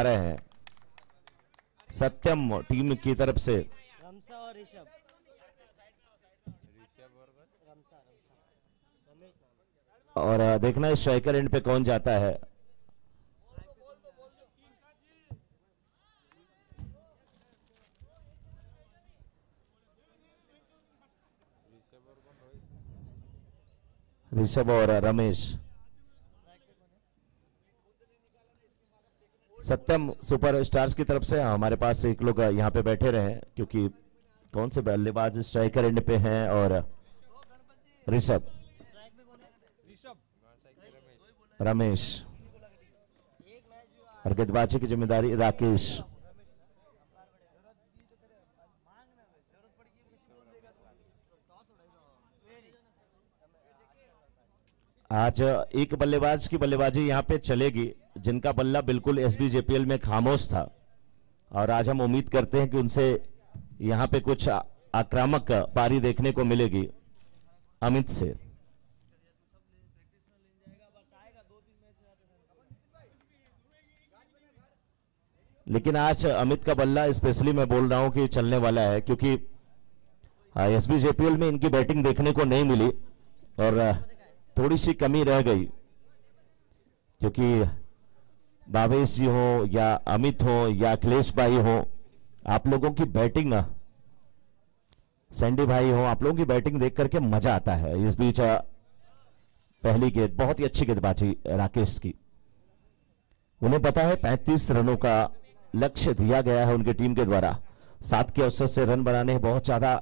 आ रहे हैं सत्यम टीम की तरफ से। रमसा और ऋषभ और देखना स्ट्राइकर एंड पे कौन जाता है। ऋषभ और रमेश। सत्यम सुपर स्टार्स की तरफ से हमारे पास एक लोग यहाँ पे बैठे रहे क्योंकि कौन से बल्लेबाज स्ट्राइकर एंड पे हैं। और ऋषभ, रमेश और गेंदबाजी की जिम्मेदारी राकेश। आज एक बल्लेबाज की बल्लेबाजी यहां पे चलेगी जिनका बल्ला बिल्कुल एसबीजेपीएल में खामोश था, और आज हम उम्मीद करते हैं कि उनसे यहां पे कुछ आक्रामक पारी देखने को मिलेगी अमित से। लेकिन आज अमित का बल्ला स्पेशली मैं बोल रहा हूं कि चलने वाला है, क्योंकि एसबीजेपीएल में इनकी बैटिंग देखने को नहीं मिली और थोड़ी सी कमी रह गई, क्योंकि भावेश जी हो या अमित हो या अखिलेश भाई हो, आप लोगों की बैटिंग, सैंडी भाई हो, आप लोगों की बैटिंग देख करके मजा आता है। इस बीच पहली गेंद बहुत ही अच्छी गेंदबाजी राकेश की। उन्हें पता है 35 रनों का लक्ष्य दिया गया है उनकी टीम के द्वारा। 7 के औसत से रन बनाने बहुत ज्यादा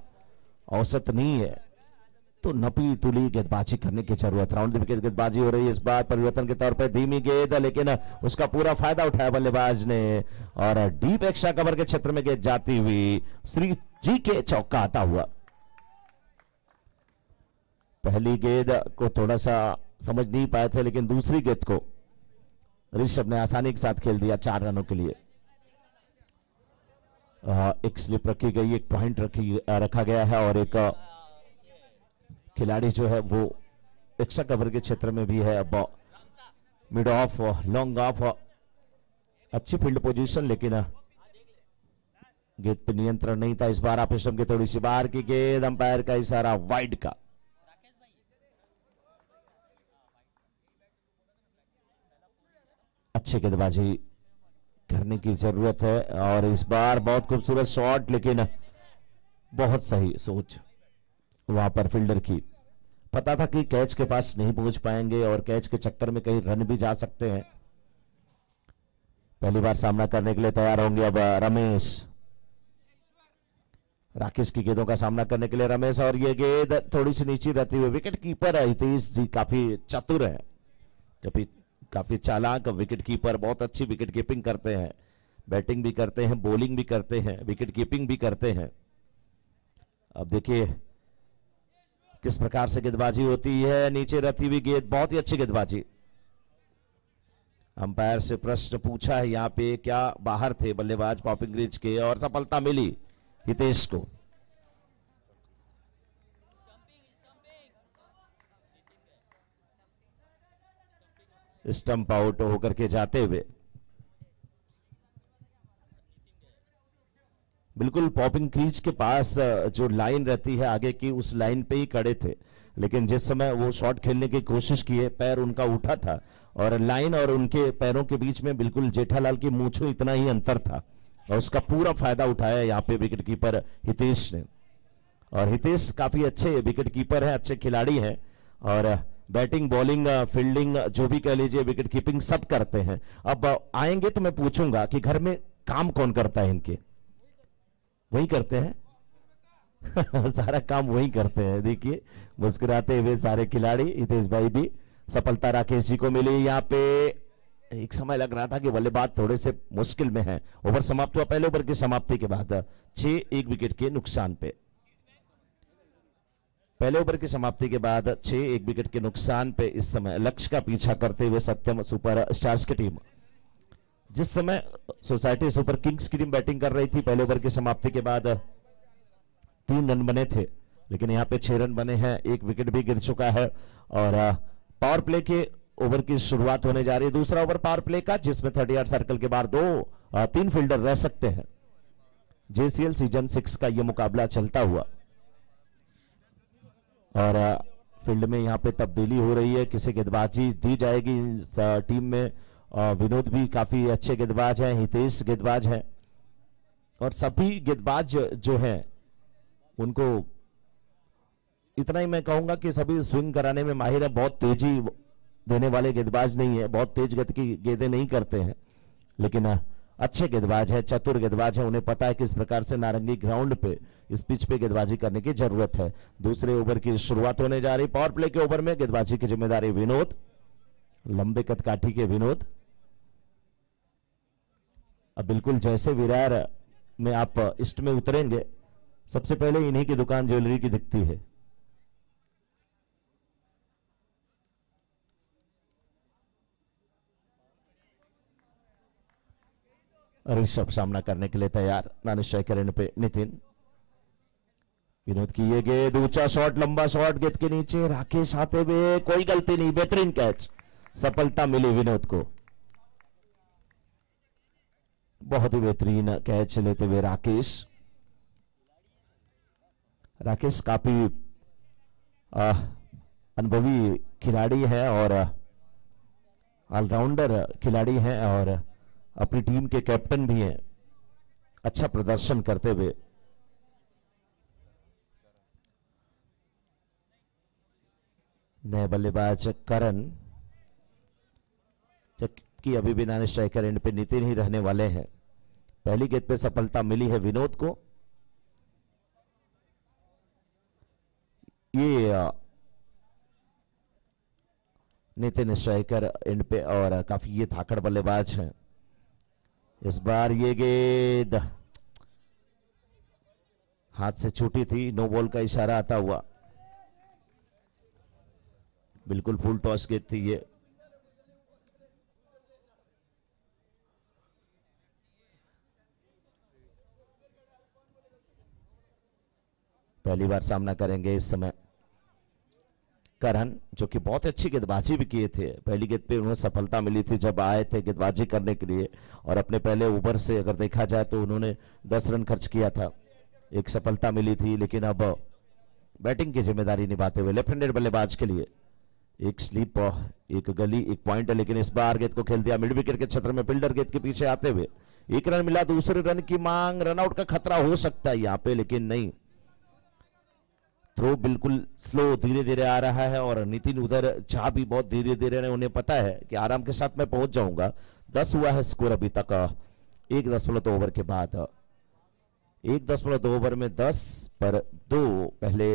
औसत नहीं है, तो नपी तुली गेंदबाजी करने की जरूरत। राउंड द विकेट गेंदबाजी हो रही है इस बार परिवर्तन के तौर पर। धीमी गेंद, लेकिन उसका पूरा फायदा उठाया बल्लेबाज ने और डीप एक्स्ट्रा कवर के क्षेत्र में गेंद जाती हुई श्री जी के चौका आता हुआ। पहली गेंद को थोड़ा सा समझ नहीं पाए थे, लेकिन दूसरी गेंद को ऋषभ ने आसानी के साथ खेल दिया 4 रनों के लिए। एक स्लिप रखी गई, एक पॉइंट रखा गया है और एक खिलाड़ी जो है वो एक्स्ट्रा कवर के क्षेत्र में भी है। अब मिड ऑफ, लॉन्ग ऑफ, अच्छी फील्ड पोजीशन, लेकिन गेंद पे नियंत्रण नहीं था इस बार। आप स्टंप की थोड़ी सी बाहर की गेंद, अंपायर का इशारा वाइड का। अच्छी गेंदबाजी करने की जरूरत है और इस बार बहुत खूबसूरत शॉट, लेकिन बहुत सही सोच वहां पर फील्डर की। पता था कि कैच के पास नहीं पहुंच पाएंगे और कैच के चक्कर में कहीं रन भी जा सकते हैं। पहली बार सामना करने के लिए तैयार होंगे अब रमेश। राकेश की गेंदों का सामना करने के लिए रमेश, और ये गेंद थोड़ी सी नीचे रहती हुई। विकेट कीपर हितेश जी काफी चतुर है, काफी चालाक विकेट कीपर, बहुत अच्छी विकेट कीपिंग करते हैं। बैटिंग भी करते हैं, बॉलिंग भी करते हैं, विकेट कीपिंग भी करते हैं। अब देखिए किस प्रकार से गेंदबाजी होती है। नीचे रहती हुई गेंद, बहुत ही अच्छी गेंदबाजी। अंपायर से प्रश्न पूछा है यहाँ पे, क्या बाहर थे बल्लेबाज पॉपिंग क्रीज के, और सफलता मिली हितेश को। स्टंप आउट होकर के जाते हुए बिल्कुल पॉपिंग क्रीज के पास जो लाइन रहती है आगे की, उस लाइन पे ही खड़े थे। लेकिन जिस समय वो शॉट खेलने की कोशिश किए, पैर उनका उठा था और लाइन और उनके पैरों के बीच में बिल्कुल जेठालाल की मूंछों इतना ही अंतर था, और उसका पूरा फायदा उठाया यहाँ पे विकेट कीपर हितेश ने। और हितेश काफी अच्छे विकेट कीपर है, अच्छे खिलाड़ी हैं, और बैटिंग, बॉलिंग, फील्डिंग, जो भी कह लीजिए, विकेट कीपिंग सब करते हैं। अब आएंगे तो मैं पूछूंगा कि घर में काम कौन करता है इनके। वही करते हैं सारा काम वही करते हैं। देखिए मुस्कुराते हुए सारे खिलाड़ी। हितेश भाई भी, सफलता राकेश जी को मिली। यहाँ पे एक समय लग रहा था कि बल्लेबाज थोड़े से मुश्किल में हैं। ओवर समाप्त हुआ, पहले ओवर की समाप्ति के बाद 6 विकेट के नुकसान पे। पहले ओवर की समाप्ति के बाद 6 विकेट के नुकसान पे इस समय लक्ष्य का पीछा करते हुए सत्यम सुपर स्टार्स की टीम। जिस समय सोसाइटी सुपर किंग्स की टीम बैटिंग कर रही थी, पहले ओवर की समाप्ति के बाद 3 रन बने थे, लेकिन यहाँ पे 6 रन बने हैं, 1 विकेट भी गिर चुका है। और पावर प्ले के ओवर की शुरुआत होने जा रही है, दूसरा ओवर पावर प्ले का, जिसमें 30 यार्ड सर्कल के बाहर तीन फील्डर रह सकते हैं। जेसीएल सीजन 6 का यह मुकाबला चलता हुआ और फील्ड में यहां पे तब्दीली हो रही है, किसे गेंदबाजी दी जाएगी टीम में। विनोद भी काफी अच्छे गेंदबाज हैं, हितेश गेंदबाज हैं और सभी गेंदबाज जो हैं उनको इतना ही मैं कहूंगा कि सभी स्विंग कराने में माहिर है। बहुत तेजी देने वाले गेंदबाज नहीं है, बहुत तेज गति की गेंदें नहीं करते हैं, लेकिन अच्छे गेंदबाज है, चतुर गेंदबाज है। उन्हें पता है किस प्रकार से नारंगी ग्राउंड पे, इस पिच पे गेंदबाजी करने की जरूरत है। दूसरे ओवर की शुरुआत होने जा रही। पावर प्ले के ओवर में गेंदबाजी की जिम्मेदारी विनोद, लंबे कदकाठी के विनोद। अब बिल्कुल जैसे विरार में आप ईस्ट में उतरेंगे, सबसे पहले इन्हीं की दुकान ज्वेलरी की दिखती है। ऋषभ सामना करने के लिए तैयार, नानी स्ट्राइकर एंड पे नितिन। विनोद की ये गेंद, ऊंचा शॉट, लंबा शॉट, गेंद के नीचे राकेश आते हुए, कोई गलती नहीं, बेहतरीन कैच, सफलता मिली विनोद को। बहुत ही बेहतरीन कैच लेते हुए राकेश। राकेश काफी अनुभवी खिलाड़ी है और ऑलराउंडर खिलाड़ी हैं और अपनी टीम के कैप्टन भी हैं, अच्छा प्रदर्शन करते हुए। नए बल्लेबाज करण, जबकि अभी भी नए स्ट्राइकर एंड पे नितिन ही रहने वाले हैं। पहली गेंद पे सफलता मिली है विनोद को। ये नितिन स्ट्राइकर एंड पे और काफी ये धाकड़ बल्लेबाज हैं। इस बार ये गेंद हाथ से छूटी थी, नो बॉल का इशारा आता हुआ। बिल्कुल फुल टॉस गेंद थी ये। पहली बार सामना करेंगे इस समय करण, जो कि बहुत अच्छी गेंदबाजी भी किए थे। पहली गेंद पे उन्हें सफलता मिली थी जब आए थे गेंदबाजी करने के लिए, और अपने पहले ओवर से अगर देखा जाए तो उन्होंने 10 रन खर्च किया था, एक सफलता मिली थी। लेकिन अब बैटिंग की जिम्मेदारी निभाते हुए लेफ्ट हैंडेड बल्लेबाज के लिए एक स्लिप, एक गली, एक पॉइंट है, लेकिन इस बार गेंद को खेल दिया मिड विकेट के क्षेत्र में। फील्डर गेंद के पीछे आते हुए, एक रन मिला, दूसरे रन की मांग, रनआउट का खतरा हो सकता है यहां पे, लेकिन नहीं। थ्रो बिल्कुल स्लो, धीरे धीरे आ रहा है और नितिन उधर जा भी बहुत धीरे धीरे रहे। उन्हें पता है कि आराम के साथ मैं पहुंच जाऊंगा। 10 हुआ है स्कोर अभी तक 1.2 ओवर के बाद। 1.2 ओवर में 10 पर 2 पहले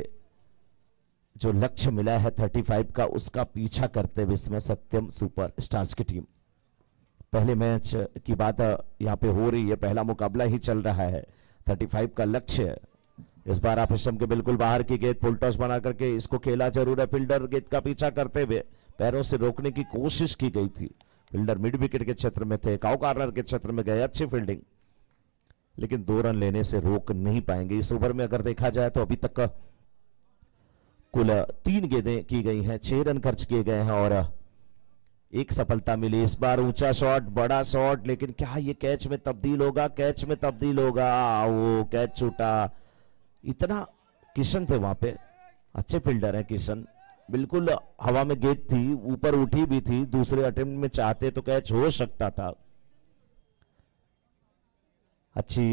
जो लक्ष्य मिला है 35 का, उसका पीछा करते हुए इसमें सत्यम सुपर स्टार्स की टीम। पहले मैच की बात यहां पे हो रही है, पहला मुकाबला ही चल रहा है। 35 का लक्ष्य। इस बार आप स्टंप के बिल्कुल बाहर की गेंद फुल टॉस बना करके इसको खेला जरूर है। फील्डर गेंद का पीछा करते हुए पैरों से रोकने की कोशिश की गई थी। फील्डर मिड विकेट के क्षेत्र में थे, काउ कॉर्नर के क्षेत्र में गए, अच्छी फील्डिंग, लेकिन 2 रन लेने से रोक नहीं पाएंगे। इस ओवर में अगर देखा जाए तो अभी तक कुल 3 गेंदें की गई हैं, 6 रन खर्च किए गए हैं और एक सफलता मिली। इस बार ऊंचा शॉट, बड़ा शॉट, लेकिन क्या ये कैच में तब्दील होगा? कैच में तब्दील होगा, वो कैच छूटा। इतना किशन थे वहां पे, अच्छे फील्डर हैं किशन, बिल्कुल हवा में गेंद थी, ऊपर उठी भी थी, दूसरे अटेम्प्ट में चाहते तो कैच हो सकता था। अच्छी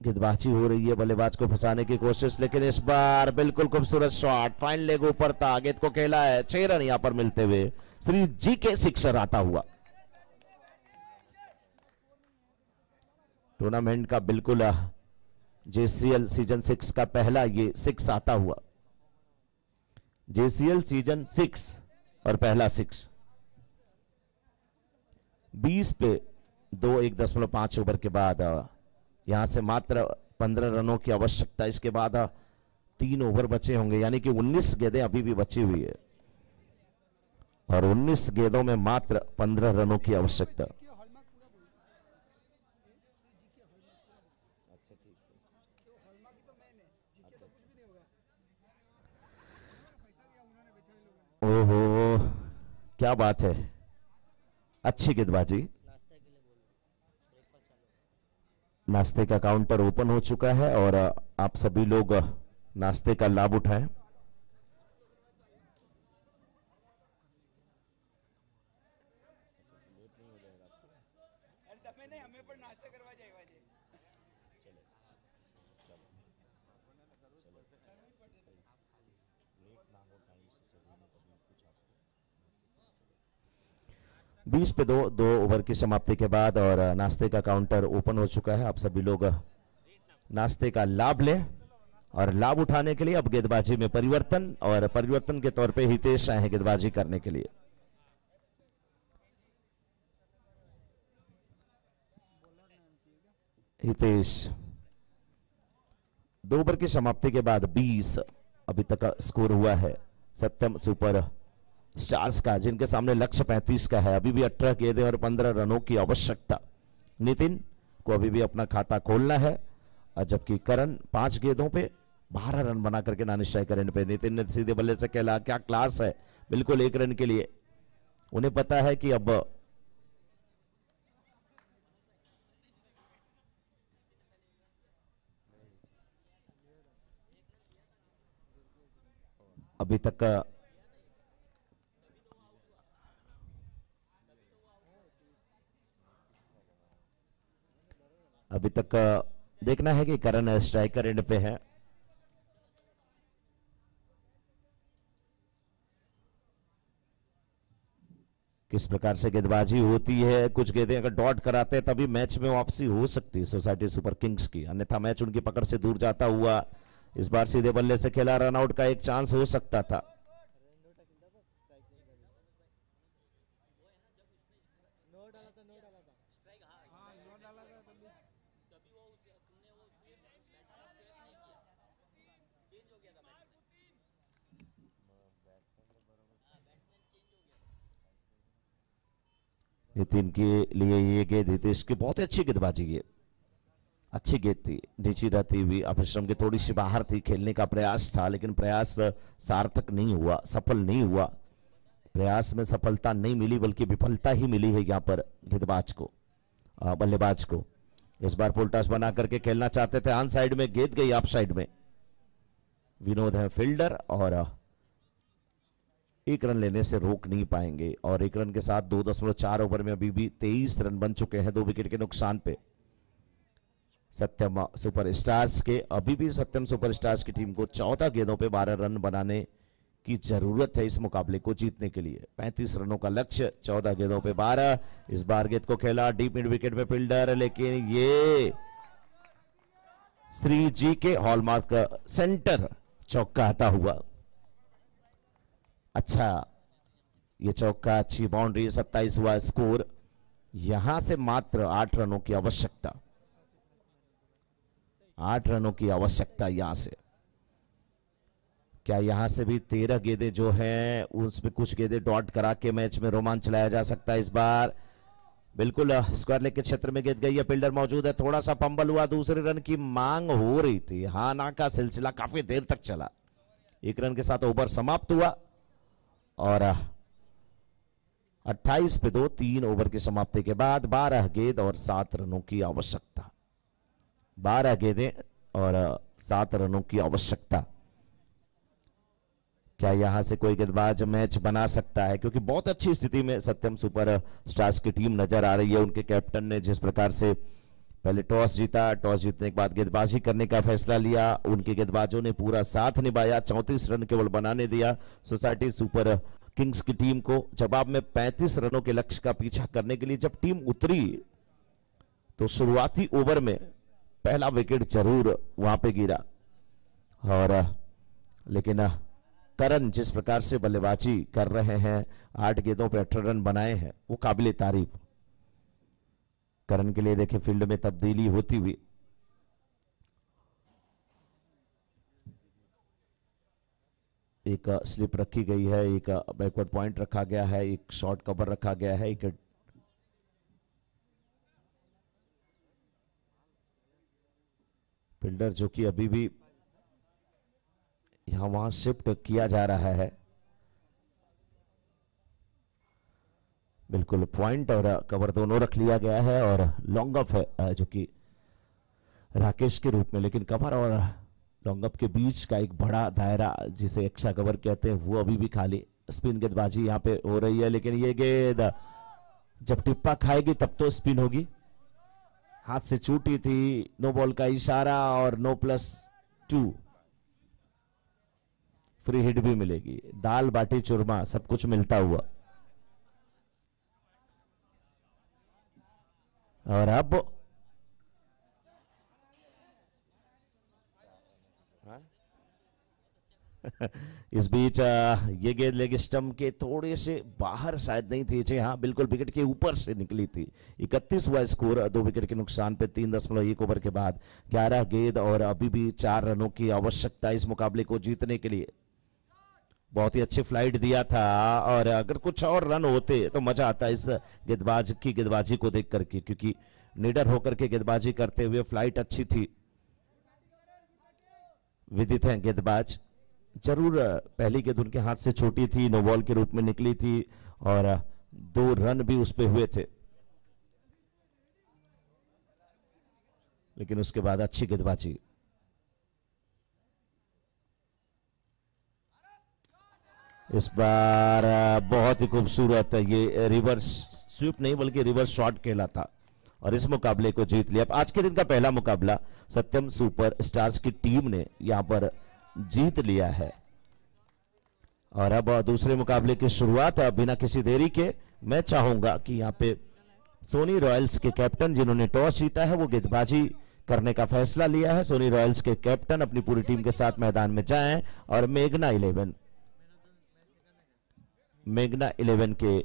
गेंदबाजी हो रही है, बल्लेबाज को फंसाने की कोशिश, लेकिन इस बार बिल्कुल खूबसूरत शॉट, फाइन लेग ऊपर था, गेंद को खेला है। 6 रन यहां पर मिलते हुए श्री जी के सिक्सर आता हुआ। टूर्नामेंट का बिल्कुल जेसीएल सीजन 6 का पहला ये 6 आता हुआ। जेसीएल सीजन 6 और पहला 6। 20 पे 2 1.5 ओवर के बाद यहां से मात्र 15 रनों की आवश्यकता। इसके बाद 3 ओवर बचे होंगे, यानी कि 19 गेंदें अभी भी बची हुई है और 19 गेंदों में मात्र 15 रनों की आवश्यकता। ओहो, क्या बात है, अच्छी गेंदबाजी। नाश्ते का काउंटर ओपन हो चुका है और आप सभी लोग नाश्ते का लाभ उठाएं। बीस पे दो ओवर की समाप्ति के बाद और नाश्ते का काउंटर ओपन हो चुका है। आप सभी लोग नाश्ते का लाभ लें और लाभ उठाने के लिए अब गेंदबाजी में परिवर्तन, और परिवर्तन के तौर पे हितेश आए हैं गेंदबाजी करने के लिए। हितेश 2 ओवर की समाप्ति के बाद 20 अभी तक स्कोर हुआ है सत्यम सुपर स्टार्स का, जिनके सामने लक्ष्य 35 का है। अभी भी 18 गेंदें और 15 रनों की आवश्यकता। नितिन को अभी भी अपना खाता खोलना है, जबकि करण 5 गेंदों पे 12 रन बना करके नॉन स्ट्राइकर एंड पे। नितिन ने सीधे बल्ले से खेला, क्या क्लास है, बिल्कुल 1 रन के लिए। उन्हें पता है कि अब अभी तक देखना है कि करण स्ट्राइकर एंड पे है। किस प्रकार से गेंदबाजी होती है, कुछ गेंदें अगर डॉट कराते हैं तभी मैच में वापसी हो सकती है सोसाइटी सुपर किंग्स की, अन्यथा मैच उनकी पकड़ से दूर जाता हुआ। इस बार सीधे बल्ले से खेला, रन आउट का एक चांस हो सकता था। नितिन के लिए ये गेंद हितेश की बहुत अच्छी गेंदबाजी, ये अच्छी गेंद थी, नीचे रहती हुई अपरिश्रम की थोड़ी सी बाहर थी। खेलने का प्रयास था लेकिन प्रयास सार्थक नहीं हुआ, सफल नहीं हुआ। प्रयास में सफलता नहीं मिली बल्कि विफलता ही मिली है यहाँ पर गेंदबाज को, बल्लेबाज को। इस बार फुल टॉस बना करके खेलना चाहते थे, ऑन साइड में गेंद गई ऑफ साइड में। विनोद है फील्डर और 1 रन लेने से रोक नहीं पाएंगे, और 1 रन के साथ 2.4 ओवर में अभी भी 23 रन बन चुके हैं 2 विकेट के नुकसान पे। सत्यम सुपरस्टार्स के अभी भी सत्यम सुपरस्टार्स की टीम को 14 गेंदों पे 12 रन बनाने की जरूरत है इस मुकाबले को जीतने के लिए। 35 रनों का लक्ष्य, 14 गेंदों पे 12। इस बार गेंद को खेला डीप मिड विकेट पे फील्डर, लेकिन ये श्री जी के हॉलमार्क सेंटर चौका आता हुआ। अच्छा, ये चौका, अच्छी बाउंड्री, 27 हुआ स्कोर। यहां से मात्र 8 रनों की आवश्यकता, 8 रनों की आवश्यकता यहां से। क्या यहां से भी 13 गेंदें जो हैं उसमें कुछ गेंदें डॉट करा के मैच में रोमांच लाया जा सकता है। इस बार बिल्कुल स्क्वायर लेग के क्षेत्र में गेंद गई है, फील्डर मौजूद है, थोड़ा सा पंबल हुआ, दूसरे रन की मांग हो रही थी। हाँ ना का सिलसिला काफी देर तक चला। 1 रन के साथ ओवर समाप्त हुआ और 28 पे 2, 3 ओवर की समाप्ति के बाद 12 गेंद और 7 रनों की आवश्यकता। 12 गेंदें और 7 रनों की आवश्यकता। क्या यहां से कोई गेंदबाज मैच बना सकता है, क्योंकि बहुत अच्छी स्थिति में सत्यम सुपर स्टार्स की टीम नजर आ रही है। उनके कैप्टन ने जिस प्रकार से पहले टॉस जीता, टॉस जीतने के बाद गेंदबाजी करने का फैसला लिया, उनके गेंदबाजों ने पूरा साथ निभाया, 34 रन केवल बनाने दिया सोसाइटी सुपर किंग्स की टीम को। जवाब में 35 रनों के लक्ष्य का पीछा करने के लिए जब टीम उतरी तो शुरुआती ओवर में पहला विकेट जरूर वहां पे गिरा, और लेकिन करण जिस प्रकार से बल्लेबाजी कर रहे हैं, 8 गेंदों पे 18 रन बनाए हैं, वो काबिले तारीफ। करण के लिए देखिए फील्ड में तब्दीली होती हुई। एक स्लिप रखी गई है, एक बैकवर्ड पॉइंट रखा गया है, एक शॉर्ट कवर रखा गया है, एक फील्डर जो कि अभी भी यहां वहां शिफ्ट किया जा रहा है। बिल्कुल पॉइंट और कवर दोनों रख लिया गया है और लॉन्ग अप है जो कि राकेश के रूप में, लेकिन कवर और लॉन्ग अप के बीच का एक बड़ा दायरा जिसे एक्स्ट्रा कवर कहते हैं वो अभी भी खाली। स्पिन गेंदबाजी यहाँ पे हो रही है, लेकिन ये गेंद जब टिप्पा खाएगी तब तो स्पिन होगी। हाथ से छूटी थी, नो बॉल का इशारा और नो+2 फ्री हिट भी मिलेगी। दाल बाटी चूरमा सब कुछ मिलता हुआ। और अब इस बीच ये गेंद लेग स्टंप के थोड़े से बाहर शायद नहीं थी। जी हाँ, बिल्कुल विकेट के ऊपर से निकली थी। 31 हुआ स्कोर 2 विकेट के नुकसान पे 3.1 ओवर के बाद 11 गेंद और अभी भी 4 रनों की आवश्यकता इस मुकाबले को जीतने के लिए। बहुत ही अच्छी फ्लाइट दिया था और अगर कुछ और रन होते तो मजा आता इस गेंदबाज की गेंदबाजी को देख करके, क्योंकि निडर होकर के गेंदबाजी करते हुए फ्लाइट अच्छी थी। विदित है गेंदबाज, जरूर पहली गेंद उनके हाथ से छोटी थी, नो बॉल के रूप में निकली थी और 2 रन भी उस पे हुए थे, लेकिन उसके बाद अच्छी गेंदबाजी। इस बार बहुत ही खूबसूरत ये रिवर्स स्वीप नहीं बल्कि रिवर्स शॉट खेला था और इस मुकाबले को जीत लिया। आज के दिन का पहला मुकाबला सत्यम सुपर स्टार्स की टीम ने यहां पर जीत लिया है और अब दूसरे मुकाबले की शुरुआत बिना किसी देरी के मैं चाहूंगा कि यहां पे सोनी रॉयल्स के कैप्टन जिन्होंने टॉस जीता है वो गेंदबाजी करने का फैसला लिया है। सोनी रॉयल्स के कैप्टन अपनी पूरी टीम के साथ मैदान में जाएं और मेघना 11 के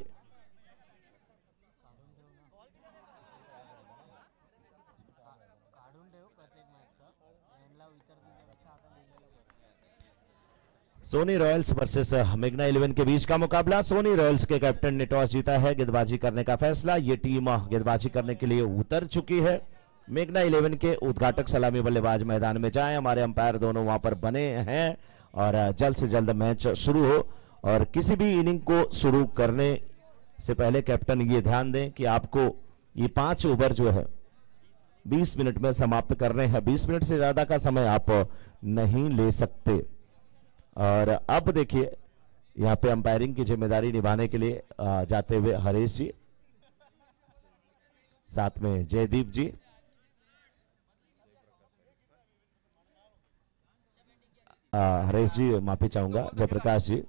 सोनी रॉयल्स वर्सेस मेघना 11 के बीच का मुकाबला। सोनी रॉयल्स के कैप्टन ने टॉस जीता है, गेंदबाजी करने का फैसला। ये टीम गेंदबाजी करने के लिए उतर चुकी है। मेघना 11 के उद्घाटक सलामी बल्लेबाज मैदान में जाएं। हमारे अंपायर दोनों वहां पर बने हैं और जल्द से जल्द मैच शुरू हो। और किसी भी इनिंग को शुरू करने से पहले कैप्टन ये ध्यान दें कि आपको ये 5 ओवर जो है 20 मिनट में समाप्त करने हैं। 20 मिनट से ज्यादा का समय आप नहीं ले सकते। और अब देखिए यहाँ पे अंपायरिंग की जिम्मेदारी निभाने के लिए जाते हुए हरीश जी, साथ में जयदीप जी, हरीश जी माफी चाहूंगा, जयप्रकाश जी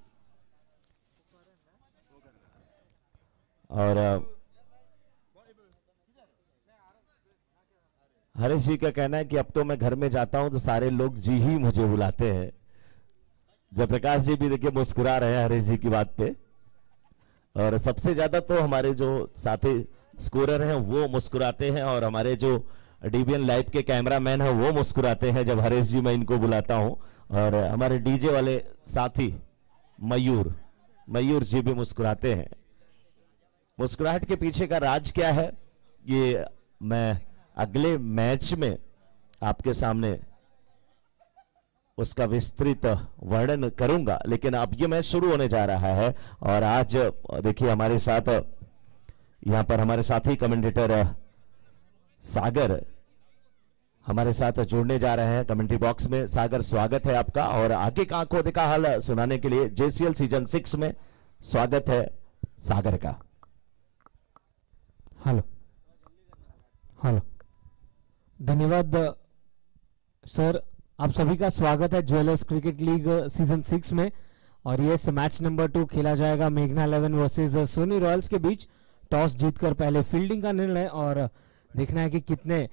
और हरीश जी का कहना है कि अब तो मैं घर में जाता हूं तो सारे लोग जी ही मुझे बुलाते हैं। जयप्रकाश जी भी देखिए मुस्कुरा रहे हैं हरीश जी की बात पे और सबसे ज्यादा तो हमारे जो साथी स्कोरर हैं वो मुस्कुराते हैं और हमारे जो डीबीएन लाइव के कैमरामैन हैं वो मुस्कुराते हैं जब हरीश जी मैं इनको बुलाता हूं और हमारे डीजे वाले साथी मयूर जी भी मुस्कुराते हैं। मुस्कुराहट के पीछे का राज क्या है ये मैं अगले मैच में आपके सामने उसका विस्तृत वर्णन करूंगा, लेकिन अब ये मैच शुरू होने जा रहा है। और आज देखिए हमारे साथ यहां पर हमारे साथी कमेंटेटर सागर हमारे साथ जुड़ने जा रहे हैं कमेंट्री बॉक्स में। सागर स्वागत है आपका और आगे का आंखों देखा हाल सुनाने के लिए जेसीएल सीजन 6 में स्वागत है सागर का। हेलो हेलो, धन्यवाद सर, आप सभी का स्वागत है ज्वेलर्स क्रिकेट लीग सीजन 6 में। और ये मैच नंबर 2 खेला जाएगा मेघना 11 वर्सेस सोनी रॉयल्स के बीच। टॉस जीतकर पहले फील्डिंग का निर्णय और देखना है कि कितने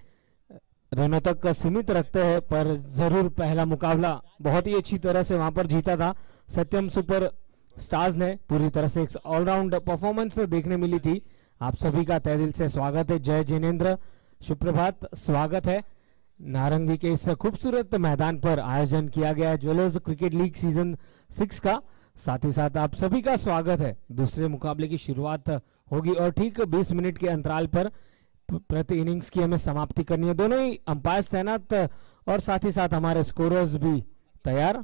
रनों तक सीमित रखते हैं, पर जरूर पहला मुकाबला बहुत ही अच्छी तरह से वहां पर जीता था सत्यम सुपर स्टार्स ने। पूरी तरह से एक ऑलराउंड परफॉर्मेंस देखने मिली थी। आप सभी का तहे दिल से स्वागत है। जय जिनेंद्र, सुप्रभात, स्वागत है। नारंगी के इस खूबसूरत मैदान पर आयोजन किया गया है ज्वेलर्स क्रिकेट लीग सीजन 6 का। साथ ही साथ आप सभी का स्वागत है। दूसरे मुकाबले की शुरुआत होगी और ठीक 20 मिनट के अंतराल पर प्रति इनिंग्स की हमें समाप्ति करनी है। दोनों ही अंपायर तैनात और साथ ही साथ हमारे स्कोरर्स भी तैयार।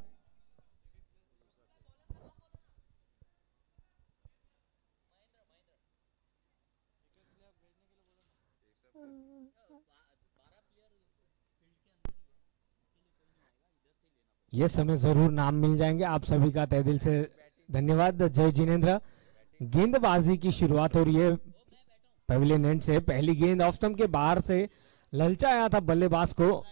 ये समय जरूर नाम मिल जाएंगे आप सभी का तहे दिल से धन्यवाद जय जिनेंद्र। गेंदबाजी की शुरुआत हो रही है पवेलियन एंड से। पहली गेंद ऑफ स्टंप के बाहर से ललचाया था बल्लेबाज को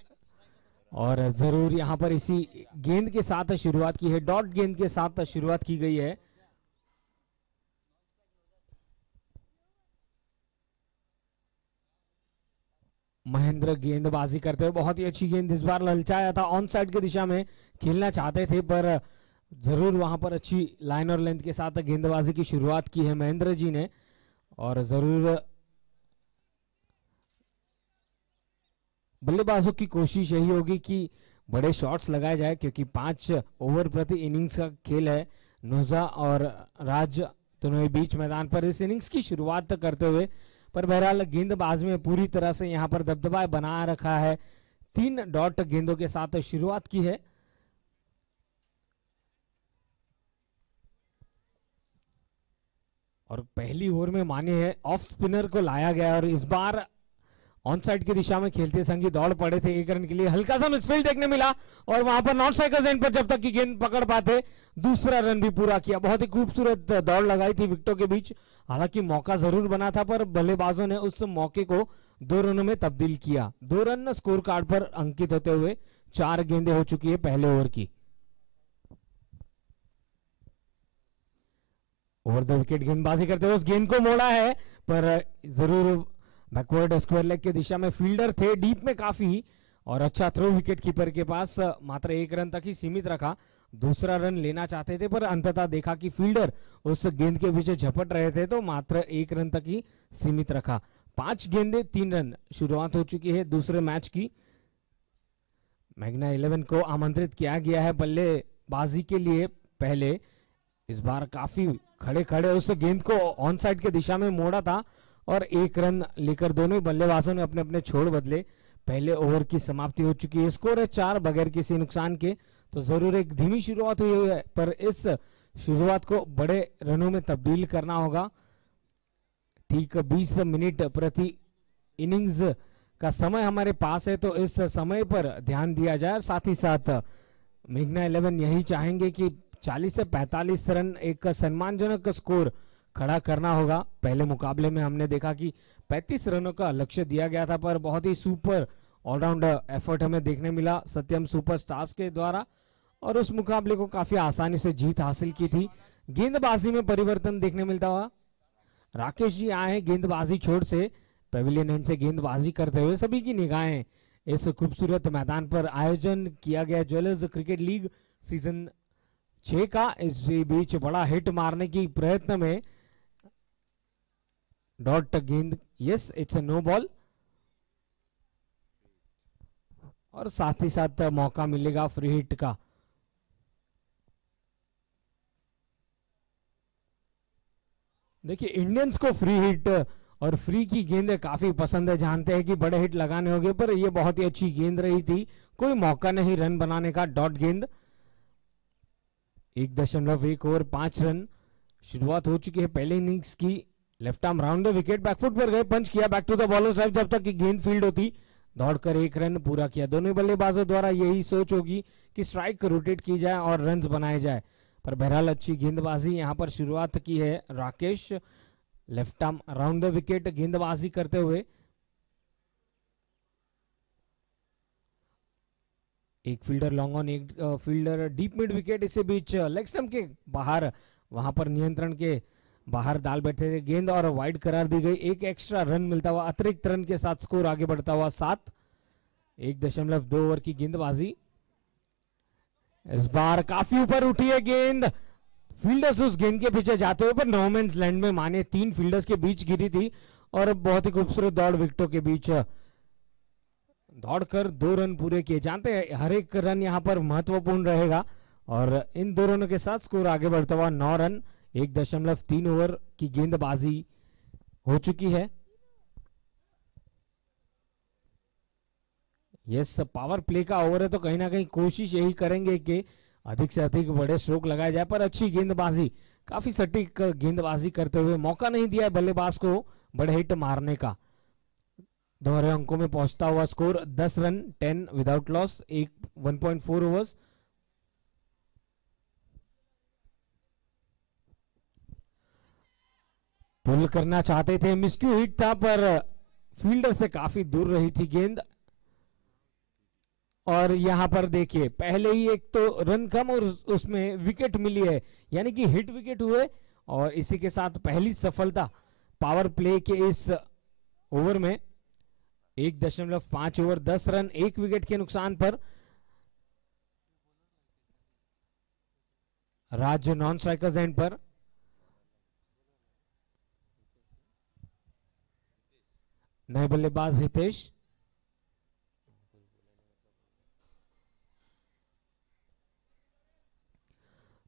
और जरूर यहां पर इसी गेंद के साथ शुरुआत की है, डॉट गेंद के साथ शुरुआत की गई है। महेंद्र गेंदबाजी करते हुए बहुत ही अच्छी गेंद इस बार ललचाया था, ऑन साइड की दिशा में खेलना चाहते थे पर जरूर वहां पर अच्छी लाइन और लेंथ के साथ गेंदबाजी की शुरुआत की है महेंद्र जी ने। और जरूर बल्लेबाजों की कोशिश यही होगी कि बड़े शॉट्स लगाए जाए क्योंकि 5 ओवर प्रति इनिंग्स का खेल है। नुजा और राज दोनों ही बीच मैदान पर इस इनिंग्स की शुरुआत करते हुए, पर बहरहाल गेंदबाज में पूरी तरह से यहां पर दबदबा बना रखा है। 3 डॉट गेंदों के साथ शुरुआत की है। और पहली ओवर में माने है ऑफ स्पिनर को लाया गया और इस बार ऑन साइड की दिशा में खेलते संगी दौड़ पड़े थे 1 रन के लिए। हल्का सा मिसफील्ड देखने मिला और वहां पर नॉट स्ट्राइकर्स एंड पर जब तक की गेंद पकड़ पाते दूसरा रन भी पूरा किया। बहुत ही खूबसूरत दौड़ लगाई थी विकेटों के बीच, हालांकि मौका जरूर बना था पर बल्लेबाजों ने उस मौके को 2 रनों में तब्दील किया। 2 रन स्कोर कार्ड पर अंकित होते हुए 4 गेंदें हो चुकी है पहले ओवर की। ओवर द विकेट गेंदबाजी करते हुए उस गेंद को मोड़ा है पर जरूर बैकवर्ड स्क्वायर लेग की दिशा में फील्डर थे डीप में काफी और अच्छा थ्रो विकेट कीपर के पास मात्र 1 रन तक ही सीमित रखा। दूसरा रन लेना चाहते थे पर अंततः देखा कि फील्डर उस गेंद के पीछे झपट रहे थे तो मात्र 1 रन तक ही सीमित रखा। 5 गेंदे 3 रन शुरुआत हो चुकी है दूसरे मैच की। मैग्ना 11 को आमंत्रित किया गया है बल्लेबाजी के लिए। पहले इस बार काफी खड़े खड़े उस गेंद को ऑन साइड के दिशा में मोड़ा था और 1 रन लेकर दोनों ही बल्लेबाजों ने अपने अपने छोड़ बदले। पहले ओवर की समाप्ति हो चुकी है, स्कोर है 4 बगैर किसी नुकसान के। तो जरूर एक धीमी शुरुआत हुई है पर इस शुरुआत को बड़े रनों में तब्दील करना होगा। ठीक 20 मिनट प्रति इनिंग्स का समय हमारे पास है तो इस समय पर ध्यान दिया जाए। साथ ही साथ मेघना 11 यही चाहेंगे कि 40 से 45 रन एक सम्मानजनक स्कोर खड़ा करना होगा। पहले मुकाबले में हमने देखा कि 35 रनों का लक्ष्य दिया गया था पर बहुत ही सुपर ऑलराउंड एफर्ट हमें देखने मिला सत्यम सुपरस्टार्स के द्वारा और उस मुकाबले को काफी आसानी से जीत हासिल की थी। गेंदबाजी में परिवर्तन देखने मिलता हुआ राकेश जी आए हैं गेंदबाजी छोड़ से पेविलियन एंड से गेंदबाजी करते हुए। सभी की निगाहें इस खूबसूरत मैदान पर आयोजन किया गया ज्वेलर्स क्रिकेट लीग सीजन 6 का। इस बीच बड़ा हिट मारने की प्रयत्न में डॉट गेंद, yes it's a no ball और साथ ही साथ मौका मिलेगा फ्री हिट का। देखिए इंडियंस को फ्री हिट और फ्री की गेंदें काफी पसंद है, जानते हैं कि बड़े हिट लगाने होंगे पर यह बहुत ही अच्छी गेंद रही थी, कोई मौका नहीं रन बनाने का। डॉट गेंद 1.1 ओवर 5 रन शुरुआत हो चुकी है पहले इनिंग्स की। Left arm round the wicket, back foot पर गए, पंच किया back to the bowlers drive जब तक कि गेंद फील्ड होती, दौड़कर 1 रन पूरा किया। दोनों बल्लेबाजों द्वारा यही सोच होगी कि स्ट्राइक रोटेट की जाए और रन्स बनाए जाए, पर बहरहाल अच्छी गेंदबाजी यहां पर शुरुआत की है Rakesh. Left arm round the wicket गेंदबाजी करते हुए एक फील्डर लॉन्ग ऑन, एक फील्डर डीप मिड विकेट। इसी बीच लेग स्टंप के बाहर वहां पर नियंत्रण के बाहर डाल बैठे थे गेंद और वाइड करार दी गई। एक एक्स्ट्रा रन मिलता हुआ अतिरिक्त रन के साथ स्कोर आगे बढ़ता हुआ 7। 1.2 ओवर की गेंदबाजी इस बार काफी ऊपर उठी है गेंद, फील्डर्स उस गेंद के पीछे जाते हुए पर नो मैंस लैंड में माने 3 फील्डर्स के बीच गिरी थी और बहुत ही खूबसूरत दौड़ विकेटों के बीच दौड़कर 2 रन पूरे किए। जानते हैं हर एक रन यहां पर महत्वपूर्ण रहेगा और इन 2 रनों के साथ स्कोर आगे बढ़ता हुआ 9 रन। 1.3 ओवर की गेंदबाजी हो चुकी है। यस पावर प्ले का ओवर है तो कहीं ना कहीं कोशिश यही करेंगे कि अधिक से अधिक बड़े स्ट्रोक लगाए जाए, पर अच्छी गेंदबाजी, काफी सटीक गेंदबाजी करते हुए मौका नहीं दिया है बल्लेबाज को बड़े हिट मारने का। दोहरे अंकों में पहुंचता हुआ score 10 run 10 without loss 1.4 overs. Pull करना चाहते थे, मिस्क्यू हिट था पर फील्डर से काफी दूर रही थी गेंद। और यहां पर देखिए पहले ही एक तो रन कम और उसमें विकेट मिली है, यानी कि हिट विकेट हुए और इसी के साथ पहली सफलता पावर प्ले के इस ओवर में। 1.5 ओवर 10 रन 1 विकेट के नुकसान पर राज नॉन स्ट्राइकर्स एंड पर। नए बल्लेबाज हितेश।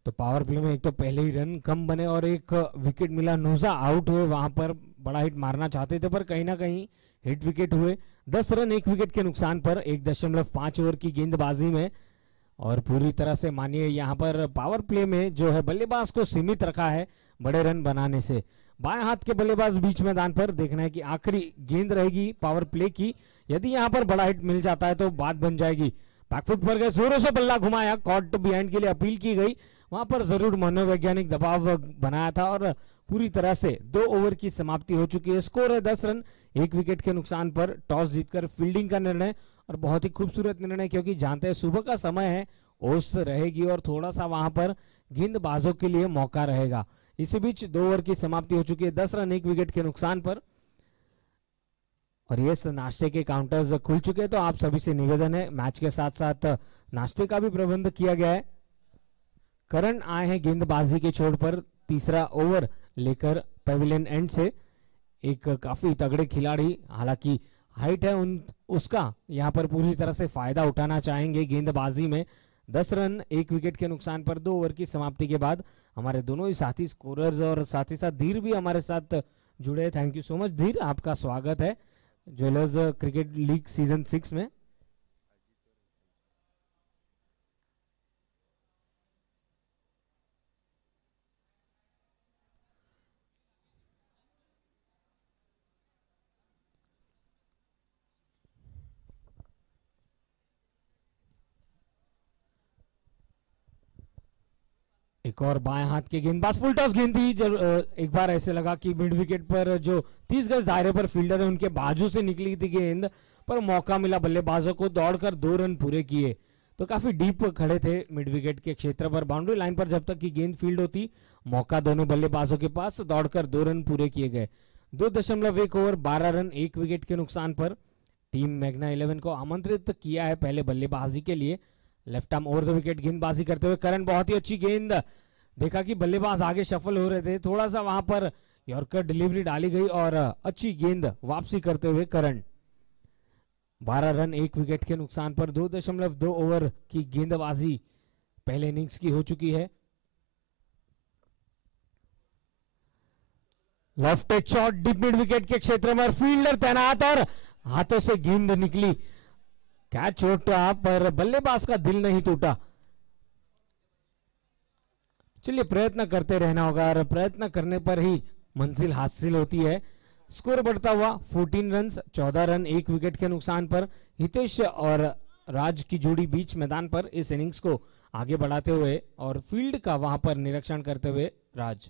तो पावर प्ले में एक तो पहले ही रन कम बने और एक विकेट मिला, नूजा आउट हुए, वहां पर बड़ा हिट मारना चाहते थे पर कहीं ना कहीं हिट विकेट हुए। 10 रन 1 विकेट के नुकसान पर 1.5 ओवर की गेंदबाजी में। और पूरी तरह से मानिए यहां पर पावर प्ले में जो है बल्लेबाज को सीमित रखा है बड़े रन बनाने से। बाएं हाथ के बल्लेबाज बीच मैदान पर, देखना है कि आखिरी गेंद रहेगी पावर प्ले की, यदि यहां पर बड़ा हिट मिल जाता है तो बात बन जाएगी। बैकफुट पर गए, जोरों से बल्ला घुमाया, कॉट बिहाइंड के लिए अपील की गई, वहां पर जरूर मनोवैज्ञानिक दबाव बनाया था और पूरी तरह से 2 ओवर की समाप्ति हो चुकी है। स्कोर है 10 रन 1 विकेट के नुकसान पर। टॉस जीतकर फील्डिंग का निर्णय, और बहुत ही खूबसूरत निर्णय क्योंकि जानते हैं सुबह का समय है, ओस रहेगी और थोड़ा सा वहां पर गेंदबाजों के लिए मौका रहेगा। इसी बीच 2 ओवर की समाप्ति हो चुकी है 10 रन 1 विकेट के नुकसान पर। और ये नाश्ते के काउंटर्स खुल चुके हैं, तो आप सभी से निवेदन है मैच के साथ साथ नाश्ते का भी प्रबंध किया गया है। करण आए हैं गेंदबाजी के छोर पर, तीसरा ओवर लेकर पेविलियन एंड से। एक काफी तगड़े खिलाड़ी, हालांकि हाइट है उसका यहाँ पर पूरी तरह से फायदा उठाना चाहेंगे गेंदबाजी में। 10 रन 1 विकेट के नुकसान पर 2 ओवर की समाप्ति के बाद हमारे दोनों ही साथी स्कोरर्स और साथ ही साथ धीर भी हमारे साथ जुड़े। थैंक यू सो मच धीर, आपका स्वागत है ज्वेलर्स क्रिकेट लीग सीजन 6 में। एक और बाएं हाथ के गेंदबाज, फुल टॉस गेंद थी, एक बार ऐसे लगा कि मिड विकेट पर जो 30 गज दायरे पर फील्डर है उनके बाजू से निकली थी गेंद, पर मौका मिला बल्लेबाजों को, दौड़कर 2 रन पूरे किए। तो काफी डीप खड़े थे मिड विकेट के क्षेत्र पर, बाउंड्री लाइन पर जब तक कि गेंद फील्ड होती, मौका दोनों बल्लेबाजों के पास, दौड़कर 2 रन पूरे किए गए। 2.1 ओवर 12 रन 1 विकेट के नुकसान पर टीम मैग्ना 11 को आमंत्रित किया है पहले बल्लेबाजी के लिए। Left arm over the wicket गेंदबाजी करते हुए करण, बहुत ही अच्छी गेंद, देखा कि बल्लेबाज आगे शफल हो रहे थे, थोड़ा सा वहां पर यॉर्कर डिलीवरी डाली गई और अच्छी गेंद वापसी करते हुए करण। 12 रन 1 विकेट के नुकसान पर 2.2 ओवर की गेंदबाजी पहले इनिंग्स की हो चुकी है। Lofted shot deep mid wicket के क्षेत्र में, फील्डर तैनात और हाथों से गेंद निकली, कैच छोटा पर बल्लेबाज का दिल नहीं टूटा। चलिए प्रयत्न करते रहना होगा और प्रयत्न करने पर ही मंजिल हासिल होती है। स्कोर बढ़ता हुआ 14 रन 14 रन 1 विकेट के नुकसान पर हितेश और राज की जोड़ी बीच मैदान पर इस इनिंग्स को आगे बढ़ाते हुए और फील्ड का वहां पर निरीक्षण करते हुए राज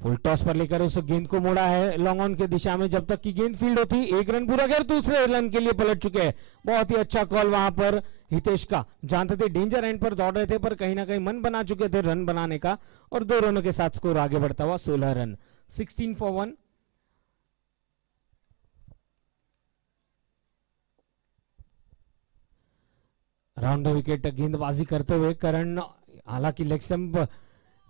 फुल टॉस पर लेकर उस गेंद को मोड़ा है लॉन्ग ऑन के दिशा में, जब तक कि गेंद फील्ड होती 1 रन पूरा कर दूसरे रन के लिए पलट चुके हैं। बहुत ही अच्छा कॉल वहां पर हितेश का, जानते थे डेंजर एंड पर दौड़ रहे थे पर कहीं ना कहीं मन बना चुके थे रन बनाने का, और 2 रनों के साथ स्कोर आगे बढ़ता हुआ 16 run 16 for 1। Round the wicket गेंदबाजी करते हुए करण, हालांकि लेग स्टंप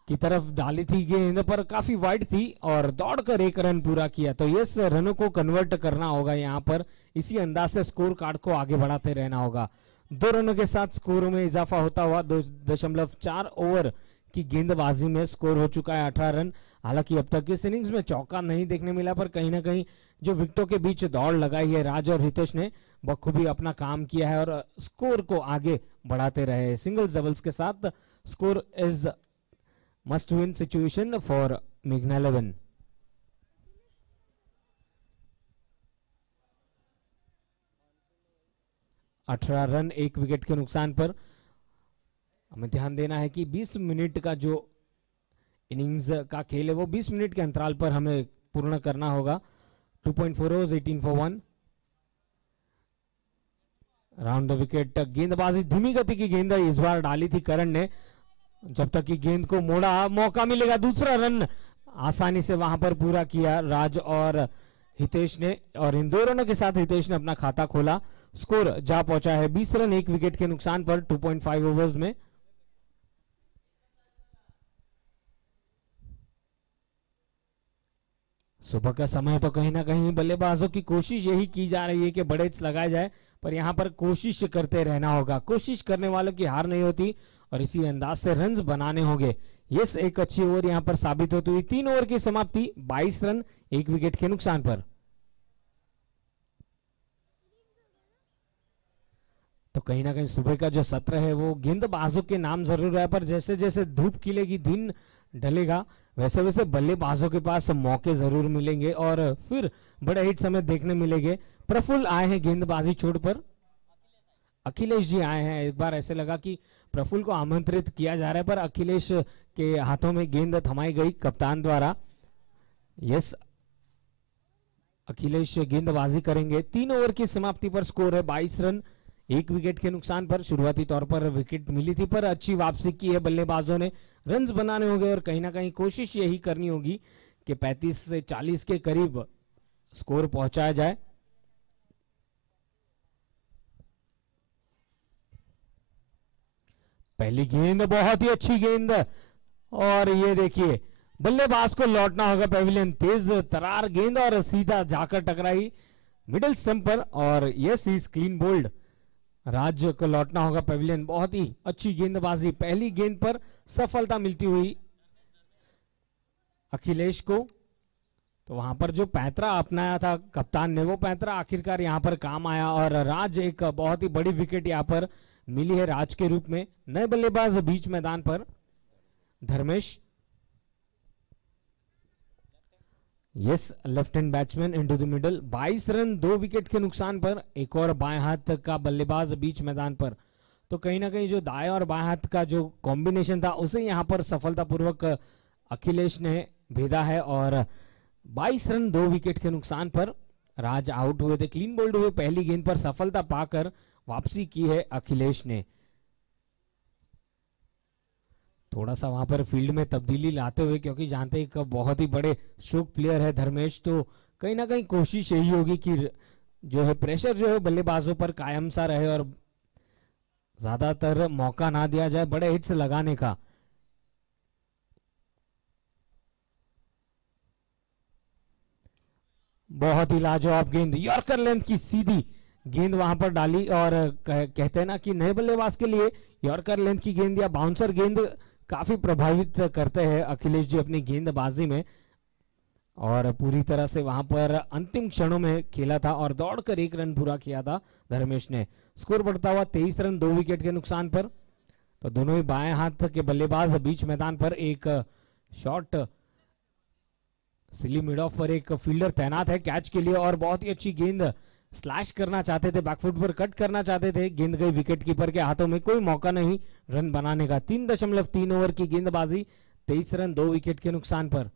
की तरफ डाली थी गेंद पर काफी वाइड थी और दौड़कर 1 रन पूरा किया। तो ये रनों को कन्वर्ट करना होगा यहाँ पर, इसी अंदाज से स्कोर कार्ड को आगे बढ़ाते रहना होगा। 2 रनों के साथ स्कोर में इजाफा होता हुआ 2.4 ओवर की गेंदबाजी में स्कोर हो चुका है 18 रन। हालांकि अब तक इस इनिंग्स में चौका नहीं देखने मिला, पर कहीं ना कहीं जो विकेटों के बीच दौड़ लगाई है राज और हितेश ने बखूबी अपना काम किया है और स्कोर को आगे बढ़ाते रहे। सिंगल्स डबल्स के साथ score is must win situation for मेघना 11। 18 रन 1 विकेट के नुकसान पर। हमें ध्यान देना है कि 20 मिनट का जो इनिंग्स का खेल है वो 20 मिनट के अंतराल पर हमें पूर्ण करना होगा। 2.4 overs 18 for 1 round the wicket. गेंदबाजी धीमी गति की गेंद इस बार डाली थी करण ने, जब तक कि गेंद को मोड़ा, मौका मिलेगा। दूसरा रन आसानी से वहां पर पूरा किया राज और हितेश ने, और इन दो रनों के साथ हितेश ने अपना खाता खोला। स्कोर जा पहुंचा है 20 रन 1 विकेट के नुकसान पर 2.5 ओवर्स में। सुबह का समय तो कहीं ना कहीं बल्लेबाजों की कोशिश यही की जा रही है कि बड़े हिट्स लगाए जाए, पर यहां पर कोशिश करते रहना होगा। कोशिश करने वालों की हार नहीं होती और इसी अंदाज से रन्स बनाने होंगे। यस, एक अच्छी ओवर यहां पर साबित होती हुई। 3 ओवर की समाप्ति 22 रन 1 विकेट के नुकसान पर। तो कहीं ना कहीं सुबह का जो सत्र है वो गेंदबाजों के नाम जरूर है, पर जैसे जैसे धूप खिलेगी, दिन ढलेगा, वैसे वैसे बल्लेबाजों के पास मौके जरूर मिलेंगे और फिर बड़े हिट्स हमें देखने मिलेंगे। प्रफुल्ल आए हैं गेंदबाजी छोड़ पर, अखिलेश जी आए हैं। एक बार ऐसे लगा कि प्रफुल्ल को आमंत्रित किया जा रहा है, पर अखिलेश के हाथों में गेंद थमाई गई कप्तान द्वारा। यस, अखिलेश गेंदबाजी करेंगे। 3 ओवर की समाप्ति पर स्कोर है 22 रन 1 विकेट के नुकसान पर। शुरुआती तौर पर विकेट मिली थी, पर अच्छी वापसी की है बल्लेबाजों ने। रन्स बनाने होंगे और कहीं ना कहीं कोशिश यही करनी होगी कि 35 से 40 के करीब स्कोर पहुंचाया जाए। पहली गेंद बहुत ही अच्छी गेंद, और ये देखिए बल्लेबाज को लौटना होगा पेविलियन। तेज तरार गेंद और सीधा जाकर टकराई मिडिल स्टंप पर, और यस इज क्लीन बोल्ड। राज्य को लौटना होगा पेविलियन। बहुत ही अच्छी गेंदबाजी, पहली गेंद पर सफलता मिलती हुई अखिलेश को। तो वहां पर जो पैंतरा अपनाया था कप्तान ने, वो पैंतरा आखिरकार यहां पर काम आया, और राज एक बहुत ही बड़ी विकेट यहां पर मिली है राज के रूप में। नए बल्लेबाज बीच मैदान पर Dharmesh. Yes, left hand batsman into the middle. 22 run 2 wicket के नुकसान पर। एक और बाएं हाथ का बल्लेबाज बीच मैदान पर। तो कहीं ना कहीं जो दाएं और बाएं हाथ का जो कॉम्बिनेशन था उसे यहां पर सफलतापूर्वक अखिलेश ने भेदा है, और 22 रन 2 विकेट के नुकसान पर राज आउट हुए थे, क्लीन बोल्ड हुए। पहली गेंद पर सफलता पाकर वापसी की है अखिलेश ने। थोड़ा सा वहां पर फील्ड में तब्दीली लाते हुए, क्योंकि जानते हैं बहुत ही बड़े स्ट्रोक प्लेयर है धर्मेश, तो कहीं ना कहीं कोशिश यही होगी कि जो है प्रेशर जो है बल्लेबाजों पर कायम सा रहे और ज्यादातर मौका ना दिया जाए बड़े हिट्स लगाने का। बहुत ही लाजवाब गेंद, यॉर्कर लेंथ की सीधी गेंद वहां पर डाली, और कहते हैं ना कि नए बल्लेबाज के लिए यॉर्कर लेंथ की गेंद या बाउंसर गेंद काफी प्रभावित करते हैं अखिलेश जी अपनी गेंदबाजी में, और पूरी तरह से वहां पर अंतिम क्षणों में खेला था और दौड़कर 1 रन पूरा किया था धर्मेश ने। स्कोर बढ़ता हुआ 23 रन 2 विकेट के नुकसान पर। तो दोनों ही बाएं हाथ के बल्लेबाज बीच मैदान पर। एक शॉट सिली मिड ऑफ पर एक फील्डर तैनात है कैच के लिए, और बहुत ही अच्छी गेंद स्लैश करना चाहते थे, बैकफुट पर कट करना चाहते थे, गेंद गई विकेट कीपर के हाथों में, कोई मौका नहीं रन बनाने का। 3.3 ओवर की गेंदबाजी, 23 रन 2 विकेट के नुकसान पर।